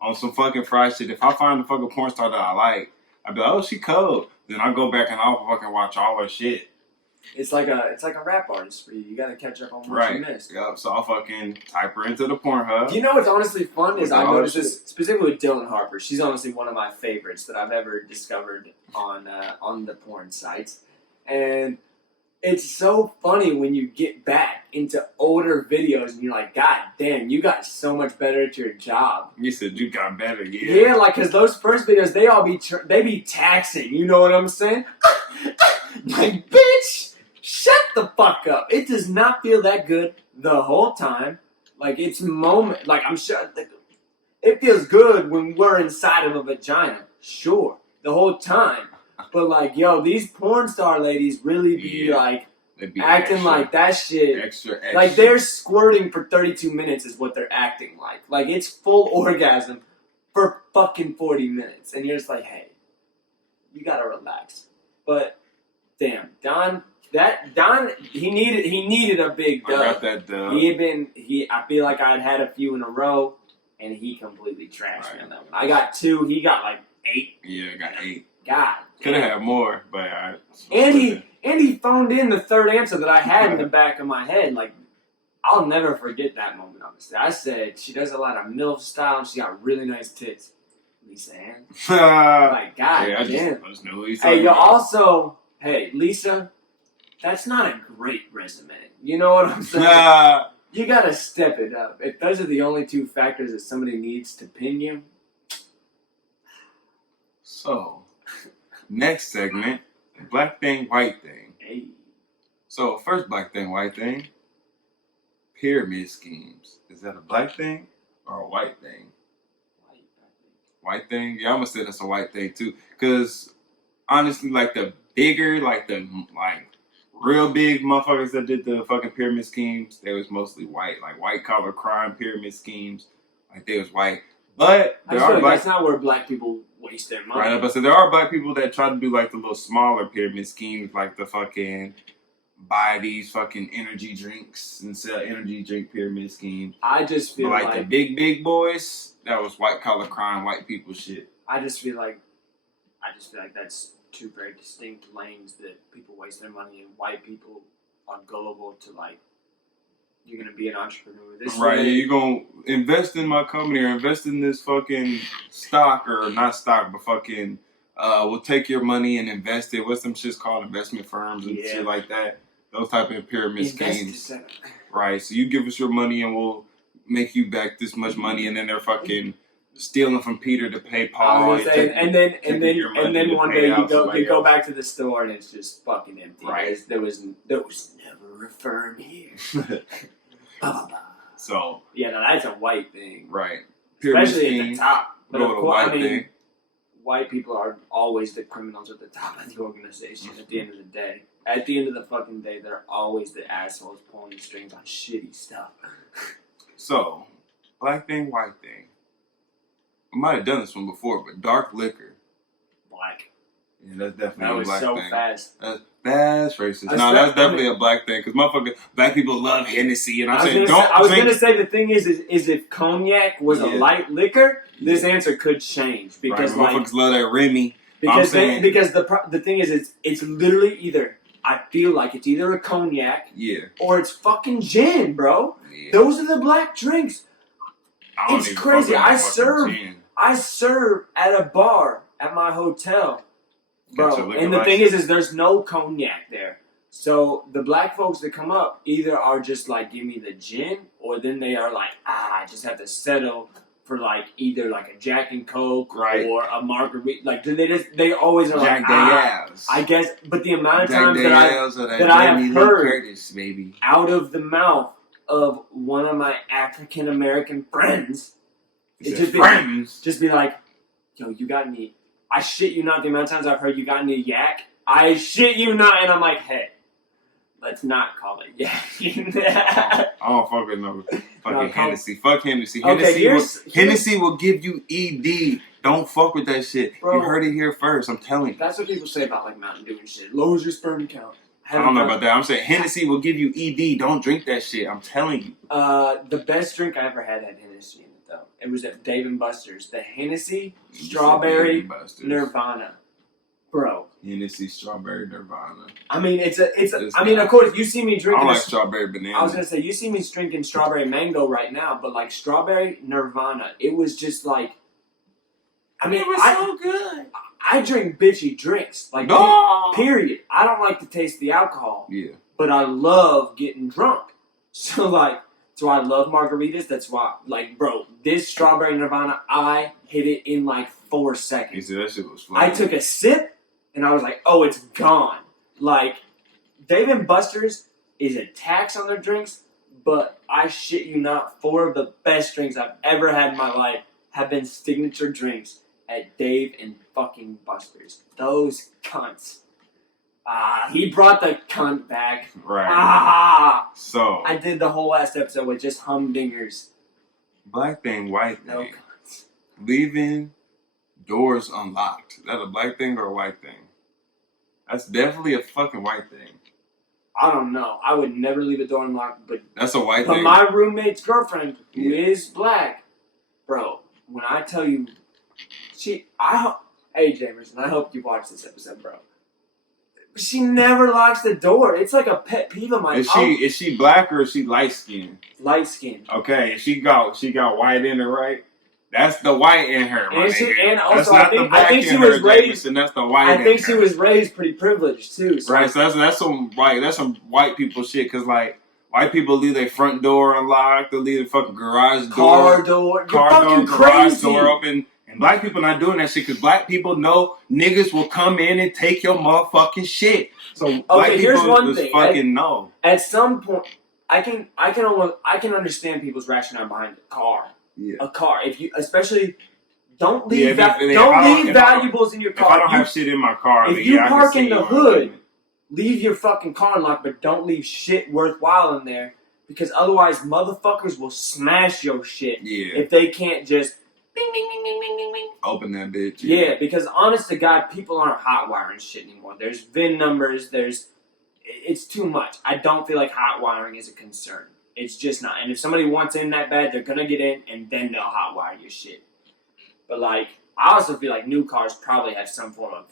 on some fucking fried shit, if I find a fucking porn star that I like, I'd be like, oh, she cold. Then I go back and I'll fucking watch all her shit. It's like a rap artist for you. You gotta catch up on what you missed. Yep. So I'll fucking type her into the Pornhub. Do you know what's honestly fun is I noticed this specifically with Dylan Harper. She's honestly one of my favorites that I've ever discovered on the porn sites, and it's so funny when you get back into older videos and you're like, God damn, you got so much better at your job. You said you got better, yeah. Yeah, like, cause those first videos they be taxing. You know what I'm saying? Like, bitch. Shut the fuck up. It does not feel that good the whole time. Like, it's like, I'm sure, it feels good when we're inside of a vagina. Sure. The whole time. But, like, yo, these porn star ladies really be, like, acting extra, like that shit. Extra. Like, they're squirting for 32 minutes is what they're acting like. Like, it's full orgasm for fucking 40 minutes. And you're just like, hey, you gotta relax. But, damn, Don, he needed a big dub. I got that dub. I feel like I'd had a few in a row, and he completely trashed me on that one. I got 2, he got like 8. Yeah, I got 8. God. Could have had more, but and he phoned in the third answer that I had in the back of my head. Like, I'll never forget that moment, honestly. I said, she does a lot of MILF style, and she got really nice tits. Lisa Ann. Like, God damn. I just know who he's talking about. Also, hey, Lisa, that's not a great resume. You know what I'm saying? You gotta step it up. If those are the only 2 factors that somebody needs to pin you. So, next segment, black thing, white thing. Hey. So, first black thing, white thing, pyramid schemes. Is that a black thing or a white thing? White thing? Yeah, I'm gonna say that's a white thing too. Because, honestly, like the bigger, like real big motherfuckers that did the fucking pyramid schemes, they was mostly white. Like white collar crime pyramid schemes. Like they was white. But that's not where black people waste their money. Right, but so there are black people that try to do like the little smaller pyramid schemes, like the fucking buy these fucking energy drinks and sell energy drink pyramid schemes. I just feel like the big boys, that was white collar crime, white people shit. I just feel like that's 2 very distinct lanes that people waste their money in. White people are gullible to, like, you're going to be an entrepreneur. This right, you're going to invest in my company or invest in this fucking stock or not stock, but fucking, we'll take your money and invest it. What's them shits called? Investment firms and shit like that. Those type of pyramid schemes. Right, so you give us your money and we'll make you back this much money, and then they're fucking stealing from Peter to pay Paul. And then one day you go back to the store and it's just fucking empty. Right. There was never a firm here. So yeah, no, that's a white thing. Right. Especially at the top. But of course, thing. White people are always the criminals at the top of the organization at the end of the day. At the end of the fucking day, they're always the assholes pulling the strings on shitty stuff. So, black thing, white thing. I might have done this one before, but dark liquor. Black. Yeah, that's definitely a black thing. Fast. That's racist. No, that's definitely a black thing, because motherfucker, black people love Hennessy, and I'm saying don't I was going to say the thing is if cognac was a light liquor, this answer could change, because motherfuckers love that Remy. Because the thing is, it's literally either, I feel like it's either a cognac, or it's fucking gin, bro. Yeah. Those are the black drinks. It's crazy. I serve at a bar at my hotel, bro. And the thing is there's no cognac there. So the black folks that come up either are just like, give me the gin, or then they are like, I just have to settle for like either like a Jack and Coke or a margarita. Like they always are Jack like, I guess. But the amount of times that I have heard Curtis, maybe, out of the mouth of one of my African American friends, just be like, yo, you got any? I shit you not. The amount of times I've heard you got any yak, I shit you not, and I'm like, hey, let's not call it yak. I don't fucking know. Fucking Hennessy. Fuck Hennessy. Okay, Hennessy will give you ED Don't fuck with that shit. Bro, you heard it here first. I'm telling you. That's what people say about like Mountain Dew and shit. Lowers your sperm count. I don't know about that. I'm saying Hennessy will give you ED. Don't drink that shit. I'm telling you. The best drink I ever had Hennessy in it, though. It was at Dave & Buster's. The Hennessy Strawberry Nirvana. Bro. Hennessy Strawberry Nirvana. I mean, of course, you see me drinking... I like strawberry banana. I was going to say, you see me drinking strawberry mango right now, but like strawberry Nirvana, it was just like... I mean, it was so good. I drink bitchy drinks. Like, period. I don't like to taste the alcohol. Yeah. But I love getting drunk. So, like, that's why I love margaritas. That's why, like, bro, this strawberry Nirvana, I hit it in, like, 4 seconds. You see, that shit was fun. I took a sip, and I was like, oh, it's gone. Like, Dave & Buster's is a tax on their drinks, but I shit you not, 4 of the best drinks I've ever had in my life have been signature drinks at Dave and fucking Buster's. Those cunts. He brought the cunt back. Right. So. I did the whole last episode with just humdingers. Black thing, white thing. No cunts. Leaving doors unlocked. Is that a black thing or a white thing? That's definitely a fucking white thing. I don't know. I would never leave a door unlocked, but... That's a white thing. But my roommate's girlfriend, who is black, bro, when I tell you... Hey, Jamerson, I hope you watch this episode, bro. She never locks the door. It's like a pet peeve of mine. Is she black or is she light skinned? Light skinned. Okay, she got white in her, right? That's the white in her, my nigga. And also, I think she was raised. And that's the white. I think she was raised pretty privileged too. So. Right. So that's some white people shit. Cause like white people leave their front door unlocked. They leave their fucking garage car door, garage door open. And black people not doing that shit because black people know niggas will come in and take your motherfucking shit. So black people just fucking know. At some point, I can understand people's rationale behind a car. Yeah. A car. If you especially don't leave valuables in your car. If I don't have shit in my car, if you park in the hood, leave your fucking car unlocked, but don't leave shit worthwhile in there because otherwise motherfuckers will smash your shit. Yeah. If they can't just bing, bing, bing, bing, bing, bing, bing. Open that bitch. Yeah, because honest to God, people aren't hot wiring shit anymore. There's VIN numbers, it's too much. I don't feel like hot wiring is a concern. It's just not. And if somebody wants in that bad, they're gonna get in and then they'll hot wire your shit. But like, I also feel like new cars probably have some form of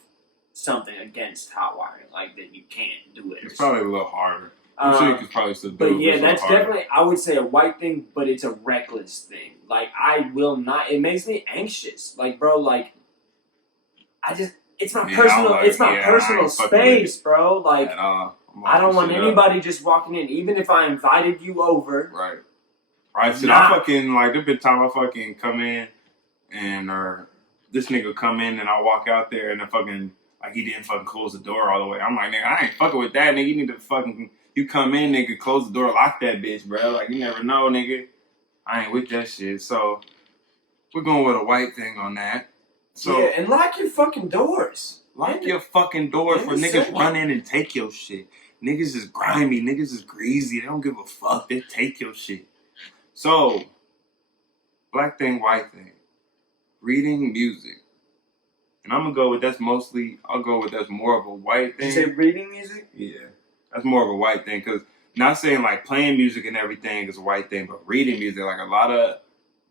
something against hot wiring, like that you can't do it. It's probably a little harder. I'm sure you could probably still do it. But yeah, that's definitely, I would say, a white thing, but it's a reckless thing. Like, I will not, it makes me anxious. Like, bro, like, it's my personal space, bro. Like, I don't want anybody just walking in, even if I invited you over. Right. Right, so I fucking, like, there's been time I fucking come in, or this nigga come in, and I walk out there, and I fucking, like, he didn't fucking close the door all the way. I'm like, nigga, I ain't fucking with that, nigga. You need to fucking... You come in, nigga, close the door, lock that bitch, bro. Like, you never know, nigga. I ain't with that shit. So, we're going with a white thing on that. So, yeah, and lock your fucking doors. Lock your fucking doors for niggas run in and take your shit. Niggas is grimy. Niggas is greasy. They don't give a fuck. They take your shit. So, black thing, white thing. Reading music. And I'm going to go with that's more of a white thing. Did you say reading music? Yeah. That's more of a white thing, because not saying like playing music and everything is a white thing, but reading music, like a lot of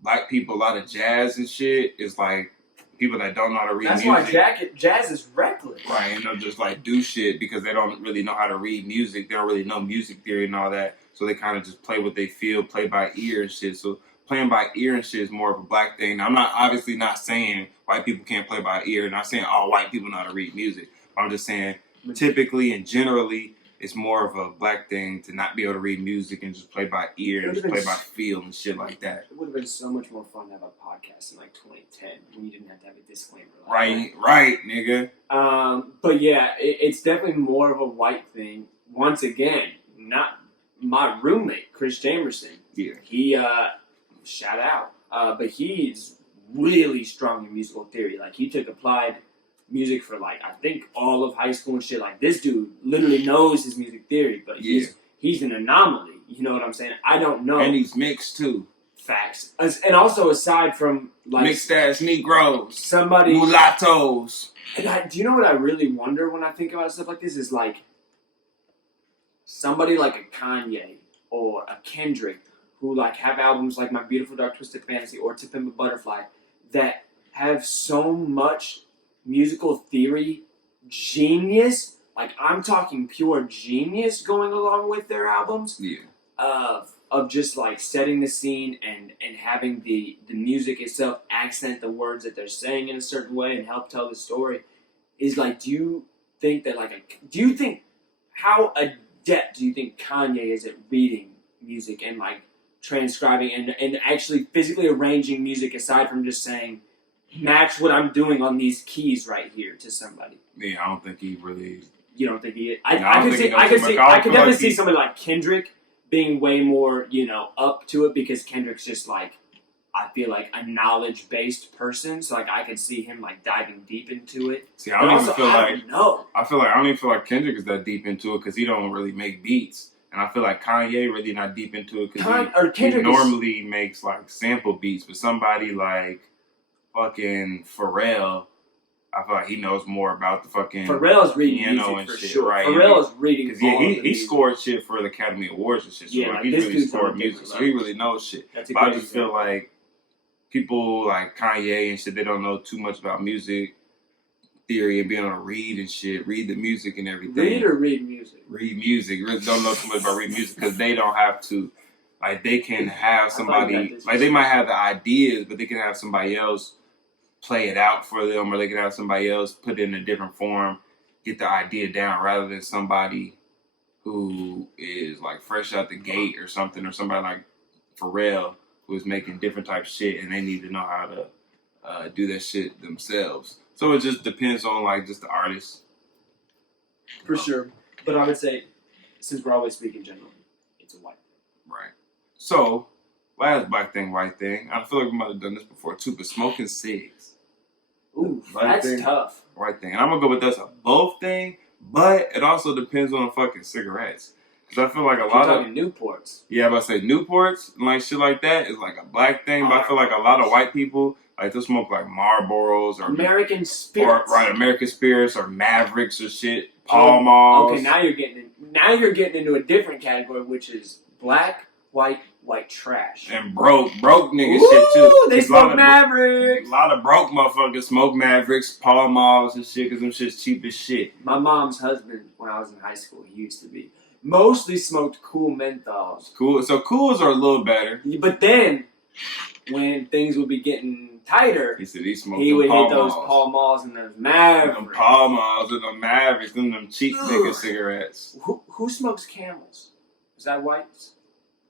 black people, a lot of jazz and shit is like people that don't know how to read music. That's why jazz is reckless. Right, and they'll just like do shit because they don't really know how to read music. They don't really know music theory and all that, so they kind of just play what they feel, play by ear and shit. So playing by ear and shit is more of a black thing. Now, I'm obviously not saying white people can't play by ear, not saying all white people know how to read music. I'm just saying typically and generally, it's more of a black thing to not be able to read music and just play by ear and just play by feel and shit like that. It would have been so much more fun to have a podcast in like 2010 when you didn't have to have a disclaimer. Right, nigga. But yeah, it's definitely more of a white thing. Once again, not my roommate, Chris Jamerson. Yeah. He, shout out. But he's really strong in musical theory. Like, he took applied music for like I think all of high school and shit. Like, this dude literally knows his music theory, but he's an anomaly. You know what I'm saying? I don't know. And he's mixed too. Facts. And also, aside from like mixed ass Negroes, somebody mulattoes. And do you know what I really wonder when I think about stuff like this? Is like somebody like a Kanye or a Kendrick who like have albums like My Beautiful Dark Twisted Fantasy or To Pimp a Butterfly that have so much musical theory genius. Like I'm talking pure genius going along with their albums. Yeah. Of just like setting the scene and having the music itself accent the words that they're saying in a certain way and help tell the story. Is like, do you think how adept do you think Kanye is at reading music and like transcribing and actually physically arranging music aside from just saying match what I'm doing on these keys right here to somebody? Yeah, I don't think he really. You don't think he? I could definitely see somebody like Kendrick being way more, up to it because Kendrick's just like, I feel like a knowledge-based person, so like I could see him like diving deep into it. See, I don't even feel like I don't even feel like Kendrick is that deep into it because he don't really make beats, and I feel like Kanye really not deep into it because he normally makes like sample beats, but somebody like fucking Pharrell. I feel like he knows more about the fucking Pharrell's reading piano music and for shit, sure. right? Pharrell's reading because he scored shit for the Academy Awards and shit. So like, he really scored music, so he really knows shit. But I just feel like people like Kanye and shit, they don't know too much about music theory and being able to read and shit, read the music and everything. Read music. Read music. Really don't know too much about reading music because they don't have to. Like they can have somebody like they might have the ideas, but they can have somebody else play it out for them, or they can have somebody else put it in a different form, get the idea down, rather than somebody who is like fresh out the gate or something, or somebody like Pharrell who is making different type of shit and they need to know how to do that shit themselves. So it just depends on like just the artist. For sure. But I would say, since we're always speaking generally, it's a white thing. Right. So, last black thing, white thing. I feel like we might have done this before too, but smoking cigs. Ooh, that's tough. Right thing. And I'm going to go with that's a both thing, but it also depends on the fucking cigarettes. Because I feel like a lot of Newports. Yeah, I'm about to say Newports and like shit like that is like a black thing, but I feel like a lot of white people like to smoke like Marlboros or American Spirits. Or American Spirits or Mavericks or shit. Pall Malls. Okay, now you're getting into a different category, which is black, white trash. And broke niggas shit too. They smoke Mavericks. A lot of broke motherfuckers smoke Mavericks, Pall Malls and shit because them shit's cheap as shit. My mom's husband, when I was in high school, he used to be mostly smoked Cool menthols. Cool. So Cools are a little better. But then, when things would be getting tighter, he would hit those Pall Malls and those Mavericks. Them Pall Malls and them Mavericks and them cheap nigga cigarettes. Who smokes Camels? Is that whites?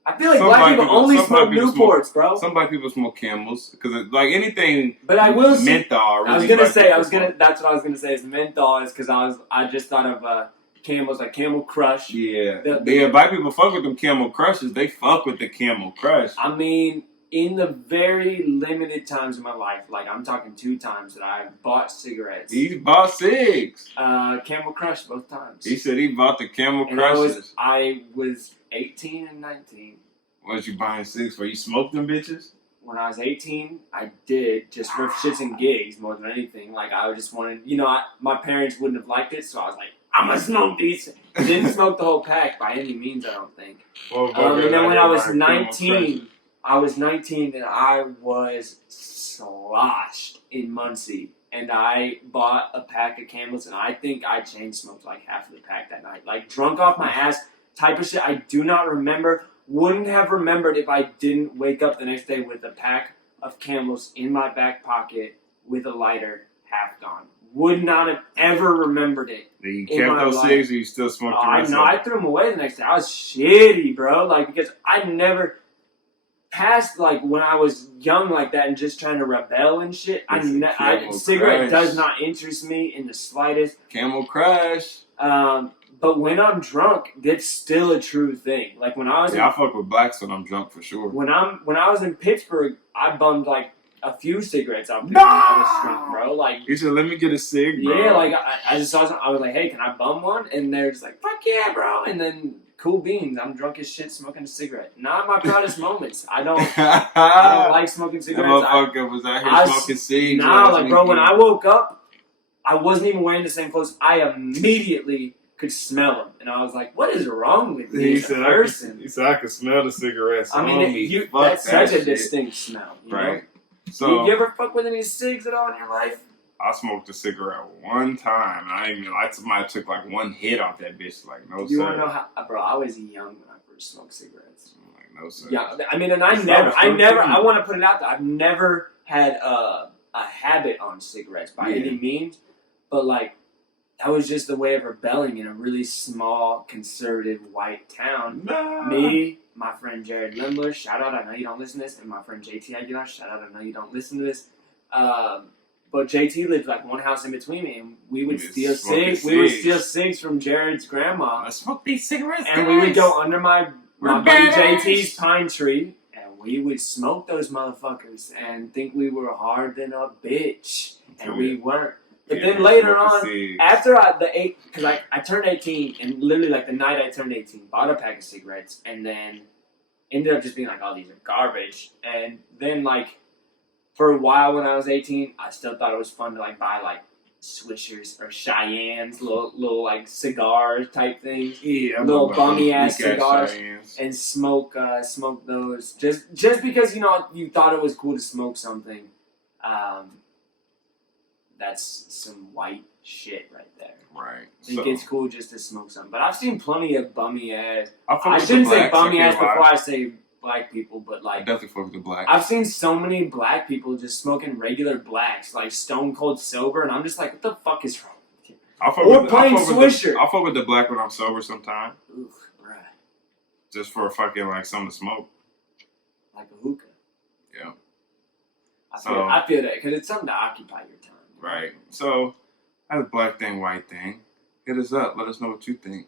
I feel like black people only smoke Newports, bro. Some black people smoke Camels because like anything. But I will menthol. Really that's what I was gonna say is menthol is because I just thought of Camels like Camel Crush. Yeah, black people fuck with them Camel Crushes. They fuck with the Camel Crush. I mean, in the very limited times in my life, like I'm talking 2 times that I bought cigarettes. He bought cigs. Camel Crush both times. He said he bought the Camel Crushes. I was 18 and 19. What was you buying cigs for? You smoked them bitches? When I was 18, I did, just for shits and gigs more than anything. Like, I just wanted, my parents wouldn't have liked it, so I was like, I'm gonna smoke these. I didn't smoke the whole pack by any means, I don't think. And then when I was 19, and I was sloshed in Muncie. And I bought a pack of Camels, and I think I chain smoked like half of the pack that night. Like, drunk off my ass type of shit I do not remember. Wouldn't have remembered if I didn't wake up the next day with a pack of Camels in my back pocket with a lighter, half gone. Would not have ever remembered it. You kept those cigs or you still smoked the rest of them? I threw them away the next day. I was shitty, bro. Like, because I never... Past, like, when I was young like that and just trying to rebel and shit, cigarette does not interest me in the slightest. Camel Crush. But when I'm drunk, that's still a true thing. Like, when I was I fuck with blacks when I'm drunk for sure. When I was in Pittsburgh, I bummed, like, a few cigarettes out there when I was drunk, bro. Like, you said, let me get a cig, bro. Yeah, like, I just saw something. I was like, hey, can I bum one? And they're just like, fuck yeah, bro. And then cool beans. I'm drunk as shit smoking a cigarette. Not my proudest moments. I don't like smoking cigarettes. That motherfucker was out here smoking cigs. Nah, like, bro, when I woke up, I wasn't even wearing the same clothes. I immediately could smell them. And I was like, what is wrong with me as a person? He said, I could smell the cigarettes. I mean, that's such a distinct smell. Right. Know? So, you ever fuck with any cigs at all in your life? I smoked a cigarette one time. Somebody took like one hit off that bitch. Like, no, you sir. wanna know how, bro? I was young when I first smoked cigarettes. I'm like, no, sir. Yeah, I mean, and I want to put it out there. I've never had a habit on cigarettes by any means, but like, that was just a way of rebelling in a really small, conservative, white town. Nah. Me, my friend Jared Lindler, shout out, I know you don't listen to this, and my friend JT Aguilar, shout out, I know you don't listen to this. But JT lived like one house in between me, and we would steal cigs. We would steal cigs from Jared's grandma. Let's smoke these cigarettes, and we would go under my buddy JT's pine tree, and we would smoke those motherfuckers and think we were hard than a bitch, and we weren't. But then later on, after because I turned 18, and literally like the night I turned 18, bought a pack of cigarettes, and then ended up just being like, oh, these are garbage. And then like, for a while when I was 18, I still thought it was fun to like buy like Swishers or Cheyennes, little like cigar type things, little bummy ass cigars, and smoke those just because you thought it was cool to smoke something. That's some white shit right there. Right. I think it's cool just to smoke something, but I've seen plenty of bummy ass. I shouldn't say bummy ass before I say black people, but like, I definitely fuck with the black. I've seen so many black people just smoking regular blacks, like stone cold sober, and I'm just like, what the fuck is wrong with you? Or plain Swisher. I'll fuck with the black when I'm sober sometime. Oof, bruh. Just for fucking like something to smoke. Like a hookah. Yeah. I feel that, because it's something to occupy your time. Right. So, that's a black thing, white thing. Hit us up. Let us know what you think.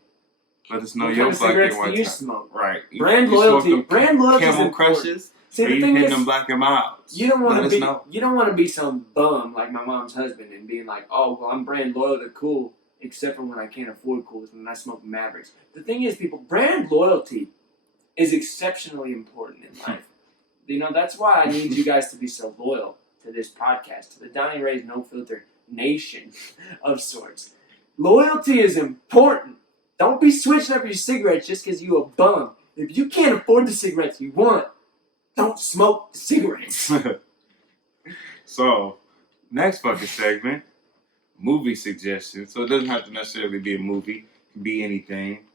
Let us know your black and white you smoke? Right. Brand loyalty. Brand loyalty. Camel Crushes. See, the thing is, them black and milds. You don't want to be some bum like my mom's husband and being like, oh, well, I'm brand loyal to cool, except for when I can't afford cool, when I smoke Mavericks. The thing is, people, brand loyalty is exceptionally important in life. That's why I need you guys to be so loyal to this podcast, to the Donnie Reys No Filter nation of sorts. Loyalty is important. Don't be switching up your cigarettes just because you a bum. If you can't afford the cigarettes you want, don't smoke the cigarettes. So, next fucking segment, movie suggestions. So it doesn't have to necessarily be a movie. It can be anything.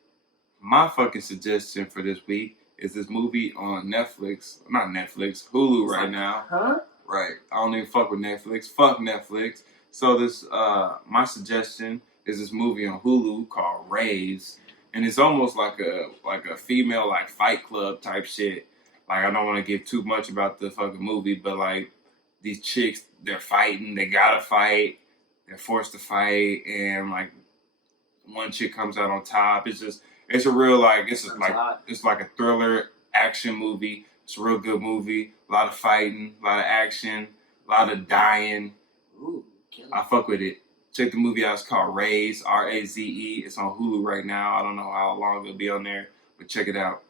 My fucking suggestion for this week is this movie on Netflix. Not Netflix, Hulu right now. Huh? Right. I don't even fuck with Netflix. Fuck Netflix. So this, my suggestion is this movie on Hulu called Reys, and it's almost like a female like Fight Club type shit. Like, I don't want to give too much about the fucking movie, but like these chicks, they're fighting. They gotta fight. They're forced to fight, and like one chick comes out on top. It's a real like it's like a thriller action movie. It's a real good movie. A lot of fighting, a lot of action, a lot of dying. Ooh, I fuck with it. Check the movie out. It's called Reys, Raze. It's on Hulu right now. I don't know how long it'll be on there, but check it out.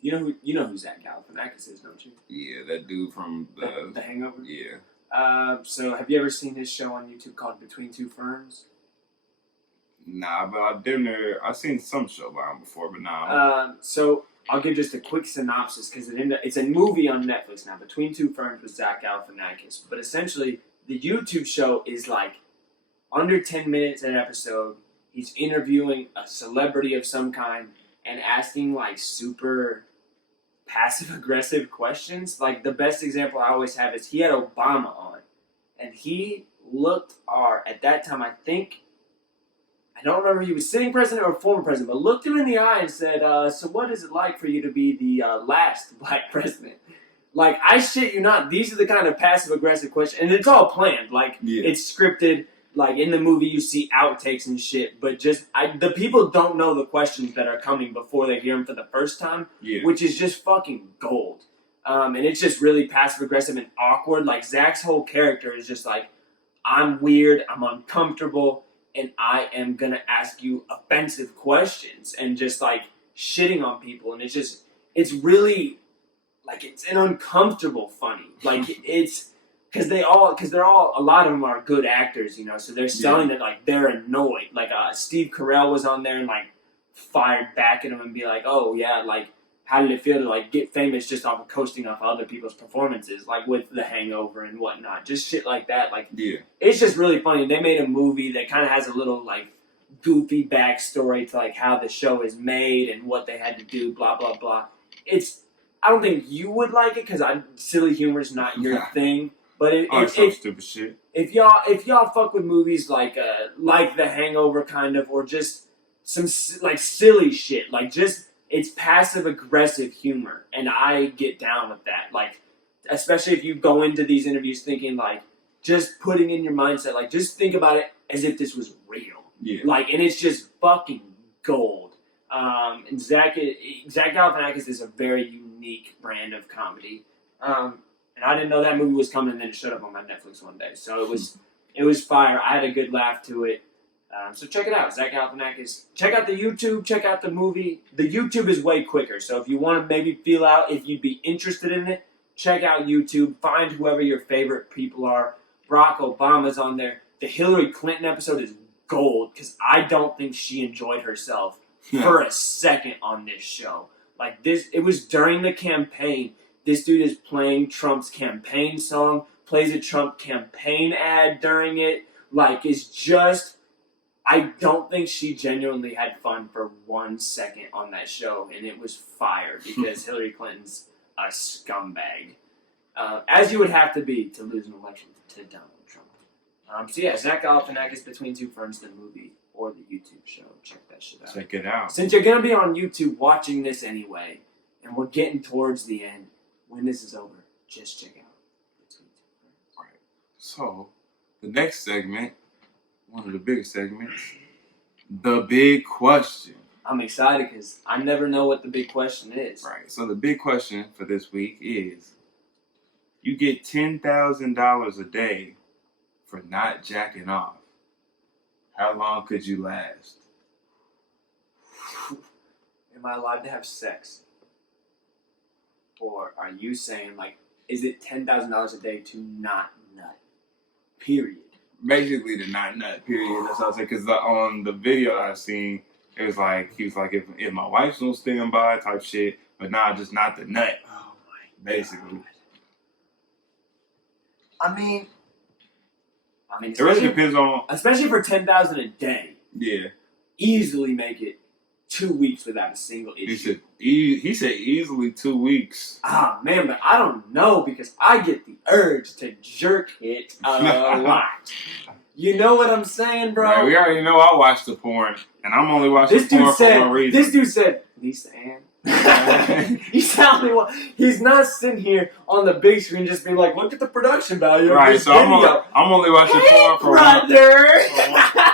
You know who Zach Galifianakis is, don't you? Yeah, that dude from the Hangover. Yeah. So have you ever seen his show on YouTube called Between Two Ferns? Nah, but I've seen some show by him before, but nah. So I'll give just a quick synopsis because it's a movie on Netflix now. Between Two Ferns with Zach Galifianakis, but essentially the YouTube show is like under 10 minutes an episode. He's interviewing a celebrity of some kind and asking like super passive-aggressive questions. Like the best example I always have is he had Obama on, and he looked at that time I don't remember if he was sitting president or former president, but looked him in the eye and said, so what is it like for you to be the last black president? Like, I shit you not, these are the kind of passive-aggressive questions, and it's all planned. Like, It's scripted. Like, in the movie, you see outtakes and shit, but the people don't know the questions that are coming before they hear them for the first time, which is just fucking gold. And it's just really passive-aggressive and awkward. Like, Zach's whole character is just like, I'm weird, I'm uncomfortable, and I am gonna ask you offensive questions and just like shitting on people, and it's really like it's an uncomfortable funny. Like it's because they're all a lot of them are good actors, so they're selling it like they're annoyed. Like Steve Carell was on there and like fired back at him and be like, oh yeah, like how did it feel to like get famous just off of coasting off other people's performances, like with The Hangover and whatnot, just shit like that. Like it's just really funny. They made a movie that kind of has a little like goofy backstory to like how the show is made and what they had to do, blah blah blah. I don't think you would like it because silly humor is not your thing. But stupid shit. If y'all fuck with movies like The Hangover kind of, or just some like silly shit, like just it's passive aggressive humor, and I get down with that. Like especially if you go into these interviews thinking like just putting in your mindset, like just think about it as if this was real. Yeah. Like, and it's just fucking gold. And Zach Galifianakis is a very unique brand of comedy. And I didn't know that movie was coming, and then it showed up on my Netflix one day. So it was fire. I had a good laugh to it. So check it out, Zach Galifianakis. Check out the YouTube. Check out the movie. The YouTube is way quicker. So if you want to maybe feel out if you'd be interested in it, check out YouTube. Find whoever your favorite people are. Barack Obama's on there. The Hillary Clinton episode is gold because I don't think she enjoyed herself for a second on this show. Like this, it was during the campaign. This dude is playing Trump's campaign song, plays a Trump campaign ad during it. Like, it's just, I don't think she genuinely had fun for 1 second on that show, and it was fire because Hillary Clinton's a scumbag. As you would have to be to lose an election to Donald Trump. So yeah, Zach Galifianakis, Between Two Ferns, the movie, or the YouTube show. Check that shit out. Check it out. Since you're going to be on YouTube watching this anyway, and we're getting towards the end, when this is over, just check out Between Two Ferns. Right. So, the next segment, one of the biggest segments, The Big Question. I'm excited because I never know what the big question is. Right. So, the big question for this week is, you get $10,000 a day for not jacking off. How long could you last? Am I allowed to have sex? Or are you saying, like, is it $10,000 a day to not nut? Period. Basically, to not nut, period. That's what I said. Because on the video I've seen, it was like, he was like, if my wife's gonna stand by type shit, but nah, just not the nut. Oh, my basically. God. I mean, it really depends on... Especially for $10,000 a day. Yeah. Easily make it 2 weeks without a single issue. He said easily 2 weeks. Ah, man, but I don't know because I get the urge to jerk it a lot. You know what I'm saying, bro? Right, we already know I watch the porn, and I'm only watching porn for one reason. This dude said, Lisa Ann. He's telling me what he's not sitting here on the big screen just being like, look at the production value of this video. I'm only watching porn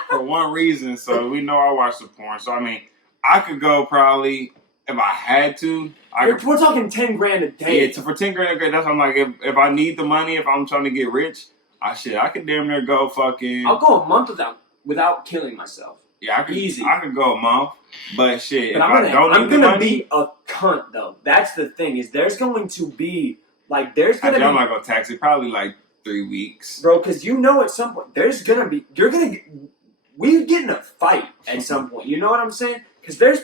for one reason, so we know I watch the porn. So I mean, I could go probably if I had to. We're talking $10,000 a day. Yeah, for $10,000 a day. That's what I'm like. If I need the money, if I'm trying to get rich, I could damn near go fucking. I'll go a month without killing myself. Yeah, I could. Easy. I could go a month, but shit. But I'm gonna be a cunt though. That's the thing. Is there's going to be like I'm not gonna tax it. Probably like 3 weeks, bro. Because at some point we get in a fight at some point. You know what I'm saying? Because there's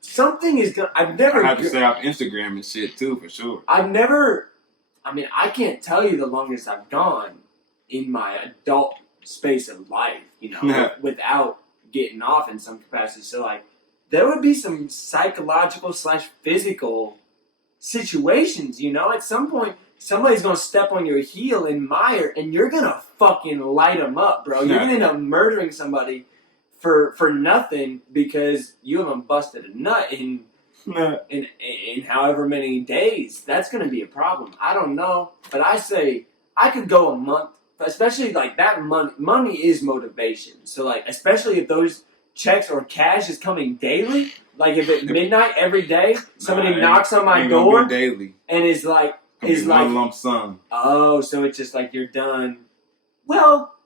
something is gonna. I have to stay off Instagram and shit too for sure. I can't tell you the longest I've gone in my adult space of life. Without getting off in some capacity. So like there would be some psychological / physical situations, at some point somebody's gonna step on your heel in mire and you're gonna fucking light them up, bro. You're gonna end up murdering somebody for nothing because you haven't busted a nut in however many days. That's gonna be a problem. I don't know, but I say I could go a month. Especially like that money is motivation. So like, especially if those checks or cash is coming daily, like if at midnight every day somebody knocks on my door daily and is like one lump sum. Oh, so it's just like you're done. Well,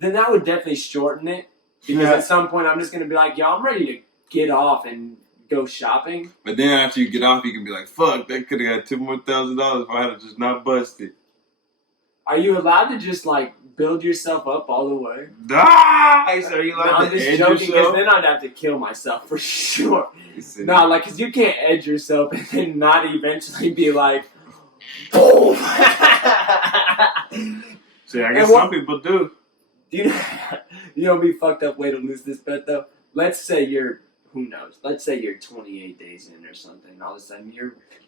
then that would definitely shorten it. Because at some point I'm just going to be like, yo, I'm ready to get off and go shopping. But then after you get off, you can be like, fuck, that could have got $2,000 if I had just not busted. Are you allowed to just, like, build yourself up all the way? I said, are you allowed I'm to just edge joking, because yourself? then I'd have to kill myself for sure. Nah, like, because you can't edge yourself and then not eventually be like, boom! See, I guess some people do. You know what'd be fucked up way to lose this bet, though? Let's say you're, who knows? Let's say you're 28 days in or something, and all of a sudden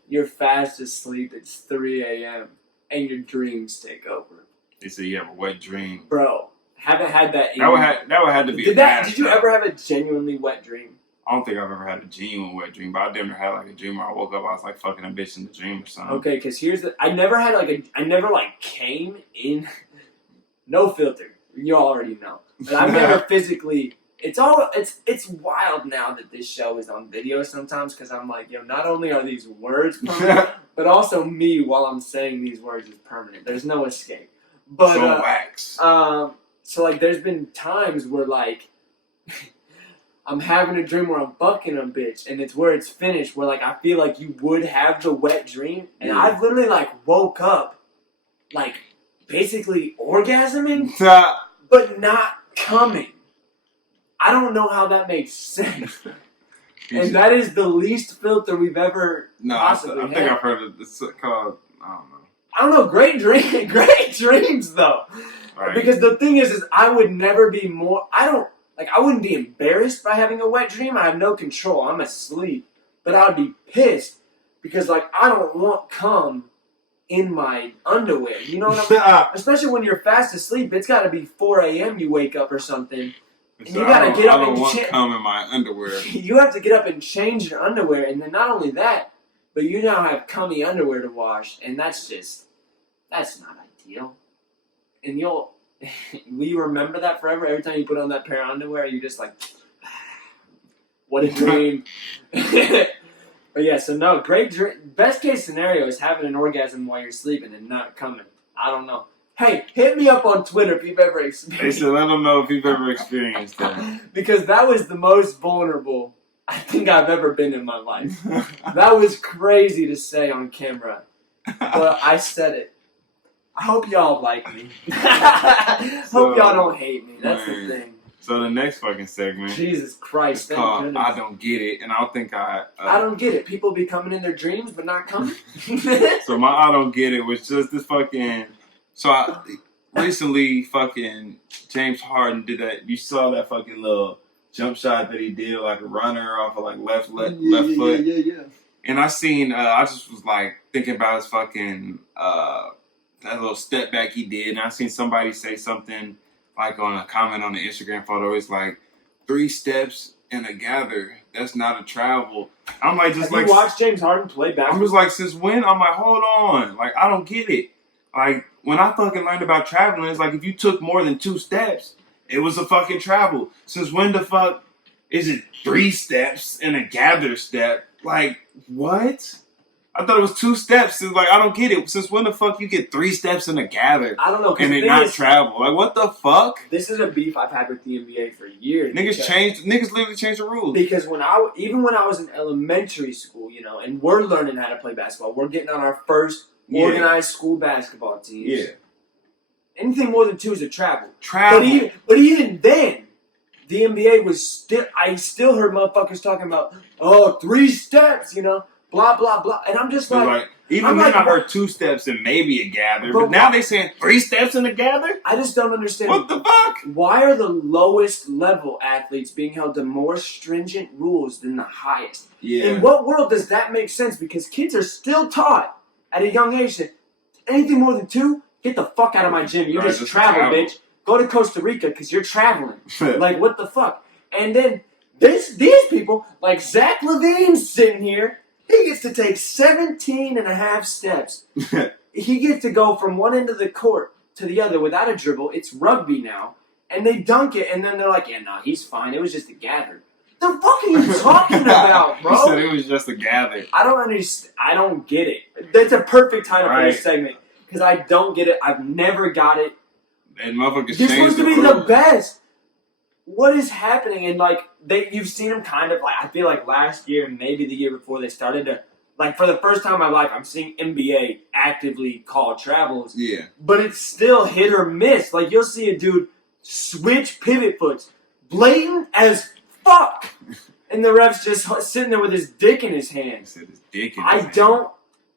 you're fast asleep, it's 3 a.m., and your dreams take over. They say you have a wet dream. Bro, haven't had that. That would have to be Did you ever have a genuinely wet dream? I don't think I've ever had a genuine wet dream, but I never had like a dream where I woke up, I was like fucking a bitch in the dream or something. Okay, because here's the, I never came in, no filter. You already know. But I've never physically, it's wild now that this show is on video sometimes, because I'm like, yo, not only are these words permanent, but also me while I'm saying these words is permanent. There's no escape. But, so wax. So like there's been times where like, I'm having a dream where I'm fucking a bitch, and it's where it's finished, where like I feel like you would have the wet dream, and I've literally like woke up, like basically orgasming, but not coming. I don't know how that makes sense. And that is the least filter we've ever possibly had. I think I've heard of it's called, I don't know, great dreams though. Right. Because the thing is I would never be more, I wouldn't be embarrassed by having a wet dream. I have no control. I'm asleep. But I would be pissed because, like, I don't want cum in my underwear. You know what I mean? Especially when you're fast asleep. It's got to be 4 a.m. you wake up or something. And you got to get up and I don't want cum in my underwear. You have to get up and change your underwear. And then not only that, but you now have cummy underwear to wash. And that's not ideal. And will you remember that forever? Every time you put on that pair of underwear, you're just like, what a dream. But yeah, so no, great dream. Best case scenario is having an orgasm while you're sleeping and not coming. I don't know. Hey, hit me up on Twitter if you've ever experienced They said, let them know if you've ever experienced that. Because that was the most vulnerable I think I've ever been in my life. That was crazy to say on camera. But I said it. I hope y'all like me. Hope y'all don't hate me. That's the thing. So the next fucking segment, Jesus Christ, is called I Don't Get It, and I don't think I don't get it. People be coming in their dreams, but not coming. So my I Don't Get It was just this fucking. So recently, fucking James Harden did that. You saw that fucking little jump shot that he did, like a runner off of like left foot. Yeah. And I seen. I just was like thinking about his fucking. That little step back he did, and I seen somebody say something like on a comment on the Instagram photo. It's like 3 steps and a gather. That's not a travel. I'm like, just Have you watched James Harden play basketball? I'm just like, since when? I'm like, hold on, like I don't get it. Like when I fucking learned about traveling, it's like if you took more than 2 steps, it was a fucking travel. Since when the fuck is it 3 steps and a gather step? Like what? I thought it was 2 steps. It's like, I don't get it. Since when the fuck you get 3 steps in a gather? I don't know. And it not travel? Like, what the fuck? This is a beef I've had with the NBA for years. Niggas literally changed the rules. Because even when I was in elementary school, you know, and we're learning how to play basketball, we're getting on our first organized school basketball teams. Yeah. Anything more than 2 is a travel. Travel. But even then, the NBA was still, I still heard motherfuckers talking about, 3 steps, you know. Blah, blah, blah. And I'm just like... Even then I heard 2 steps and maybe a gather. But now they saying 3 steps and a gather? I just don't understand. What the fuck? Why are the lowest level athletes being held to more stringent rules than the highest? Yeah. In what world does that make sense? Because kids are still taught at a young age that anything more than 2, get the fuck out of my gym. You just travel, bitch. Go to Costa Rica because you're traveling. Like, what the fuck? And then these people, like Zach LaVine's sitting here, he gets to take 17 and a half steps. He gets to go from one end of the court to the other without a dribble. It's rugby now. And they dunk it, and then they're like, yeah, nah, he's fine. It was just a gather. The fuck are you talking about, bro? He said it was just a gather. I don't understand. I don't get it. That's a perfect title for this segment. Because I don't get it. I've never got it. And motherfuckers You're supposed to be the best. what is happening? And like you've seen them kind of like I feel like last year and maybe the year before they started to like for the first time in my life I'm seeing NBA actively call travels. Yeah. But it's still hit or miss. Like you'll see a dude switch pivot foots, blatant as fuck, and the ref's just sitting there with his dick in his hand. I don't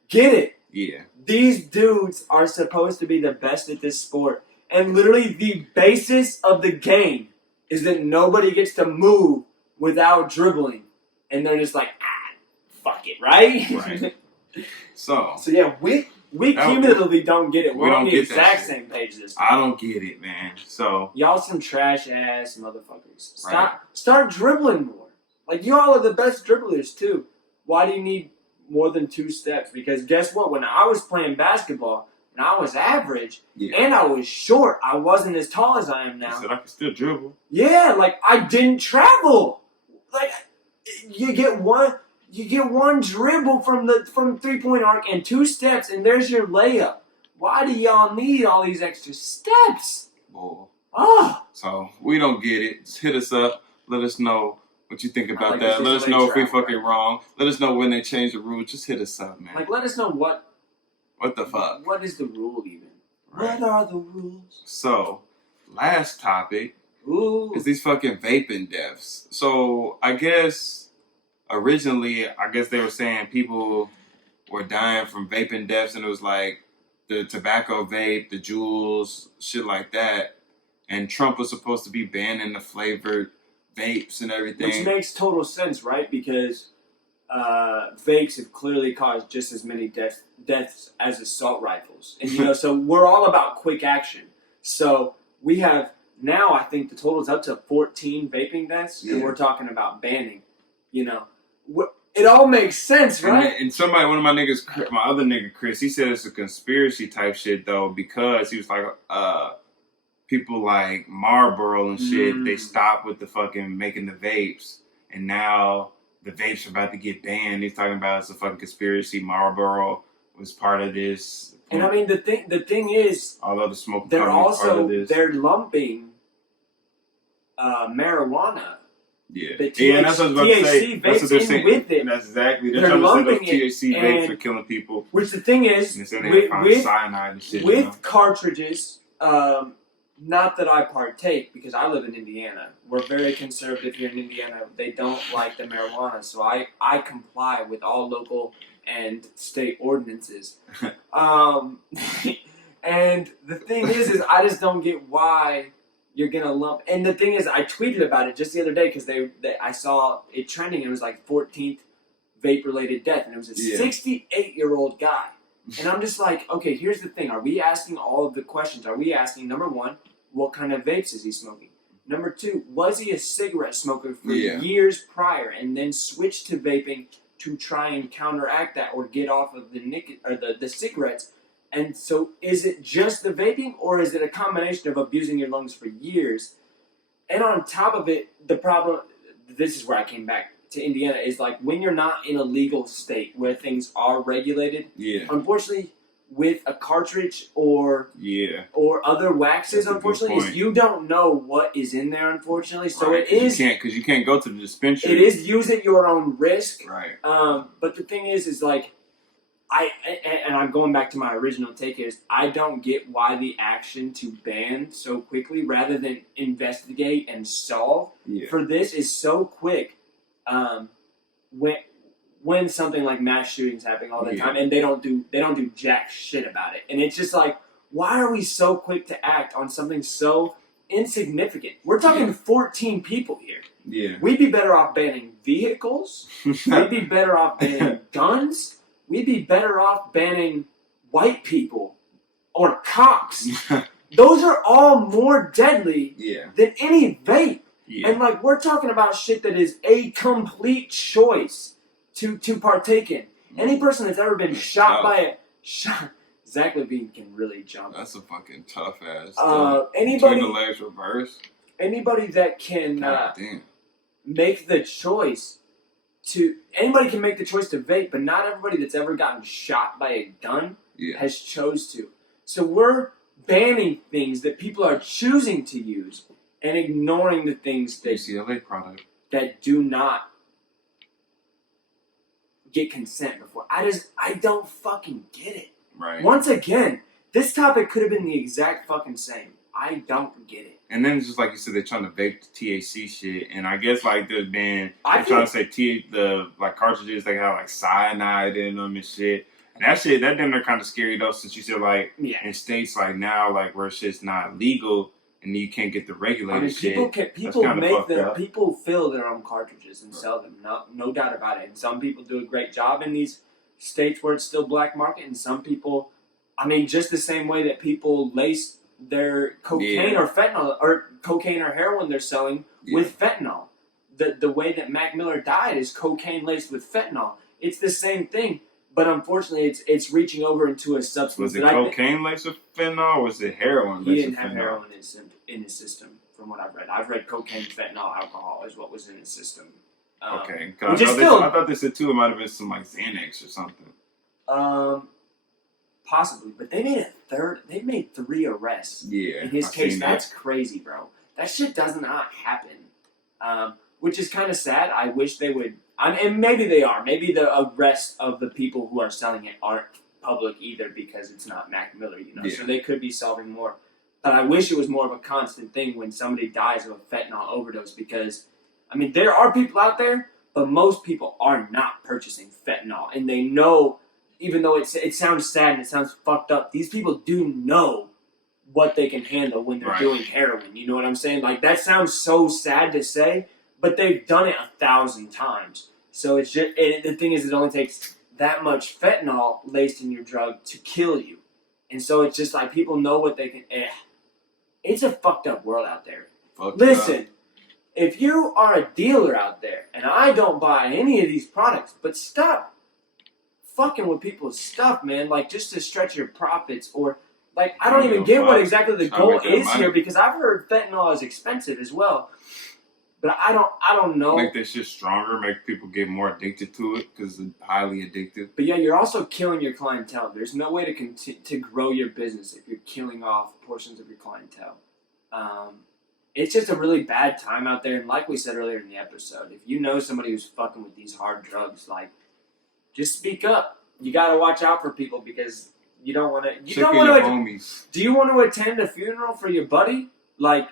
get it. Yeah. These dudes are supposed to be the best at this sport, and literally the basis of the game is that nobody gets to move without dribbling. And they're just like, fuck it, right? Right. So yeah, we cumulatively don't get it. We're on the exact same page this time. I don't get it, man. So y'all some trash ass motherfuckers. Right. Start dribbling more. Like y'all are the best dribblers too. Why do you need more than 2 steps? Because guess what? When I was playing basketball, and I was average, and I was short. I wasn't as tall as I am now. I said I can still dribble. Yeah, like I didn't travel. Like you get one dribble from 3-point arc and 2 steps, and there's your layup. Why do y'all need all these extra steps? Boy. Oh. So we don't get it. Just hit us up. Let us know what you think about that. Let us know if we fucking wrong. Let us know when they change the rules. Just hit us up, man. Like let us know what the fuck? What is the rule even? Right. What are the rules? So, last topic is these fucking vaping deaths. So, I guess originally, they were saying people were dying from vaping deaths, and it was like the tobacco vape, the Juuls, shit like that. And Trump was supposed to be banning the flavored vapes and everything. Which makes total sense, right? Because vapes have clearly caused just as many deaths as assault rifles. And, so we're all about quick action. So we have now, I think the total is up to 14 vaping deaths, and we're talking about banning. It all makes sense, right? And somebody, one of my niggas, my other nigga, Chris, he said it's a conspiracy type shit, though, because he was like, people like Marlboro and shit, they stopped with the fucking making the vapes, and now the vapes are about to get banned. He's talking about it's a fucking conspiracy. Marlboro was part of this. And I mean, the thing is, although the smoke they're lumping marijuana. Yeah, that's what I was about to say. That's what they're saying. With it. And that's exactly. They're trying to say those THC vapes are killing people. Which the thing is, with cyanide and shit, with cartridges. Not that I partake, because I live in Indiana. We're very conservative here in Indiana. They don't like the marijuana, so I comply with all local and state ordinances. And the thing is I just don't get why you're going to lump... And the thing is, I tweeted about it just the other day, because I saw it trending, and it was like 14th vape-related death, and it was a 68-year-old guy. And I'm just like, okay, here's the thing. Are we asking all of the questions? Are we asking, number one, what kind of vapes is he smoking? Number two, was he a cigarette smoker for years prior and then switched to vaping to try and counteract that or get off of the cigarettes? And so is it just the vaping, or is it a combination of abusing your lungs for years? And on top of it, the problem, this is where I came back to Indiana, is like when you're not in a legal state where things are regulated, unfortunately, with a cartridge or other waxes, unfortunately, is you don't know what is in there, unfortunately. So it is... Because you can't go to the dispensary. It is use at your own risk. Right. But the thing is like, I'm going back to my original take is, I don't get why the action to ban so quickly rather than investigate and solve for this is so quick. When something like mass shootings happening all the time, and they don't do jack shit about it, and it's just like, why are we so quick to act on something so insignificant? We're talking 14 people here. Yeah, we'd be better off banning vehicles. We'd be better off banning guns. We'd be better off banning white people or cops. Those are all more deadly than any vape. Yeah. And like, we're talking about shit that is a complete choice to partake in. Any person that's ever been shot by a shot, Zach Levine can really jump. That's a fucking tough ass. Anybody, turn the legs reverse. Anybody that can make the choice to vape, but not everybody that's ever gotten shot by a gun has chose to. So we're banning things that people are choosing to use. and ignoring the things that UCLA product that do not get consent before. I don't fucking get it. Right. Once again, this topic could have been the exact fucking same. I don't get it. And then it's just like you said, they're trying to vape the THC shit, and I guess like there's been they're trying to say the like cartridges they have like cyanide in them and shit. And that damn they're kind of scary though, since you said like in states like now like where shit's not legal and you can't get the regulated people shit. People fill their own cartridges and sell them. No doubt about it. And some people do a great job in these states where it's still black market, and some people, I mean, just the same way that people lace their cocaine or fentanyl or cocaine or heroin they're selling with fentanyl. The way that Mac Miller died is cocaine laced with fentanyl. It's the same thing, but unfortunately, it's reaching over into a substance. Was it cocaine laced with fentanyl, or was it heroin laced with fentanyl? He didn't have heroin in his system, from what I've read. I've read cocaine, fentanyl, alcohol is what was in his system. Okay, I thought they said too it might have been some like Xanax or something. Possibly, but they made 3 arrests. Yeah, in his case, that's crazy, bro. That shit does not happen. Which is kind of sad. I wish they would. And maybe they are. Maybe the arrest of the people who are selling it aren't public either because it's not Mac Miller, you know. Yeah. So they could be solving more. But I wish it was more of a constant thing when somebody dies of a fentanyl overdose because, I mean, there are people out there, but most people are not purchasing fentanyl, and they know. Even though it sounds sad and it sounds fucked up, these people do know what they can handle when they're doing heroin. You know what I'm saying? Like, that sounds so sad to say, but they've done it 1,000 times. So it's just, the thing is, it only takes that much fentanyl laced in your drug to kill you. And so it's just like people know what they can. It's a fucked up world out there. Listen, if you are a dealer out there, and I don't buy any of these products, but stop fucking with people's stuff, man, like just to stretch your profits, or like I don't even get what exactly the goal is here, because I've heard fentanyl is expensive as well, but I don't know. Make this shit stronger, make people get more addicted to it because it's highly addictive. But yeah, you're also killing your clientele. There's no way to grow your business if you're killing off portions of your clientele. It's just a really bad time out there, and like we said earlier in the episode, if you know somebody who's fucking with these hard drugs, like, just speak up. You gotta watch out for people because you don't want to. You don't want to. Homies. Do you want to attend a funeral for your buddy? Like,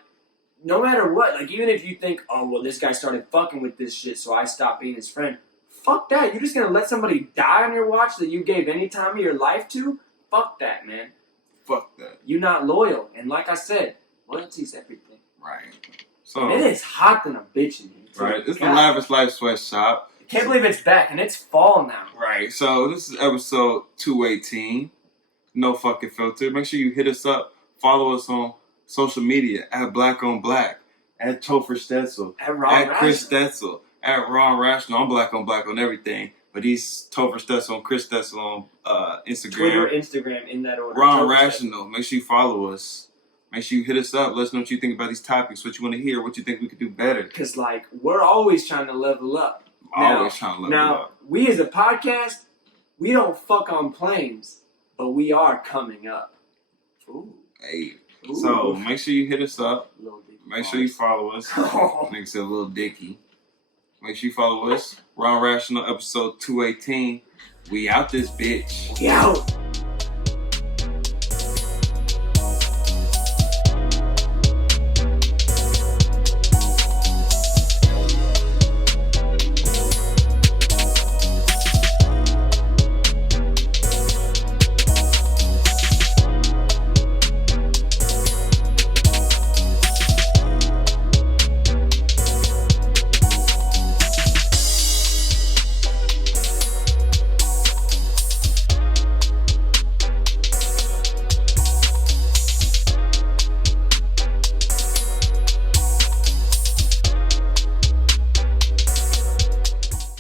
no matter what. Like, even if you think, oh well, this guy started fucking with this shit, so I stopped being his friend. Fuck that. You're just gonna let somebody die on your watch that you gave any time of your life to? Fuck that, man. Fuck that. You're not loyal, and like I said, loyalty's everything. Right. So and it is hot than a bitch in here. Too. Right. It's the Lavish Life Sweatshop. Can't believe it's back, and it's fall now. Right, so this is episode 218. No fucking filter. Make sure you hit us up. Follow us on social media at Black on Black, at Topher Stetzel, at Chris Stetzel, at Ron Rational. I'm Black on everything, but he's Topher Stetzel and Chris Stetzel on Instagram. Twitter, Instagram, in that order. Ron Rational. Make sure you follow us. Make sure you hit us up. Let us know what you think about these topics, what you want to hear, what you think we could do better. Because, like, we're always trying to level up. Always trying to level up. We as a podcast, we don't fuck on planes, but we are coming up. Ooh. Hey. Ooh. So make sure you hit us up. Make sure you follow us. Nigga said Lil Dicky. Make sure you follow us. Ron Rational, episode 218. We out this bitch. We out.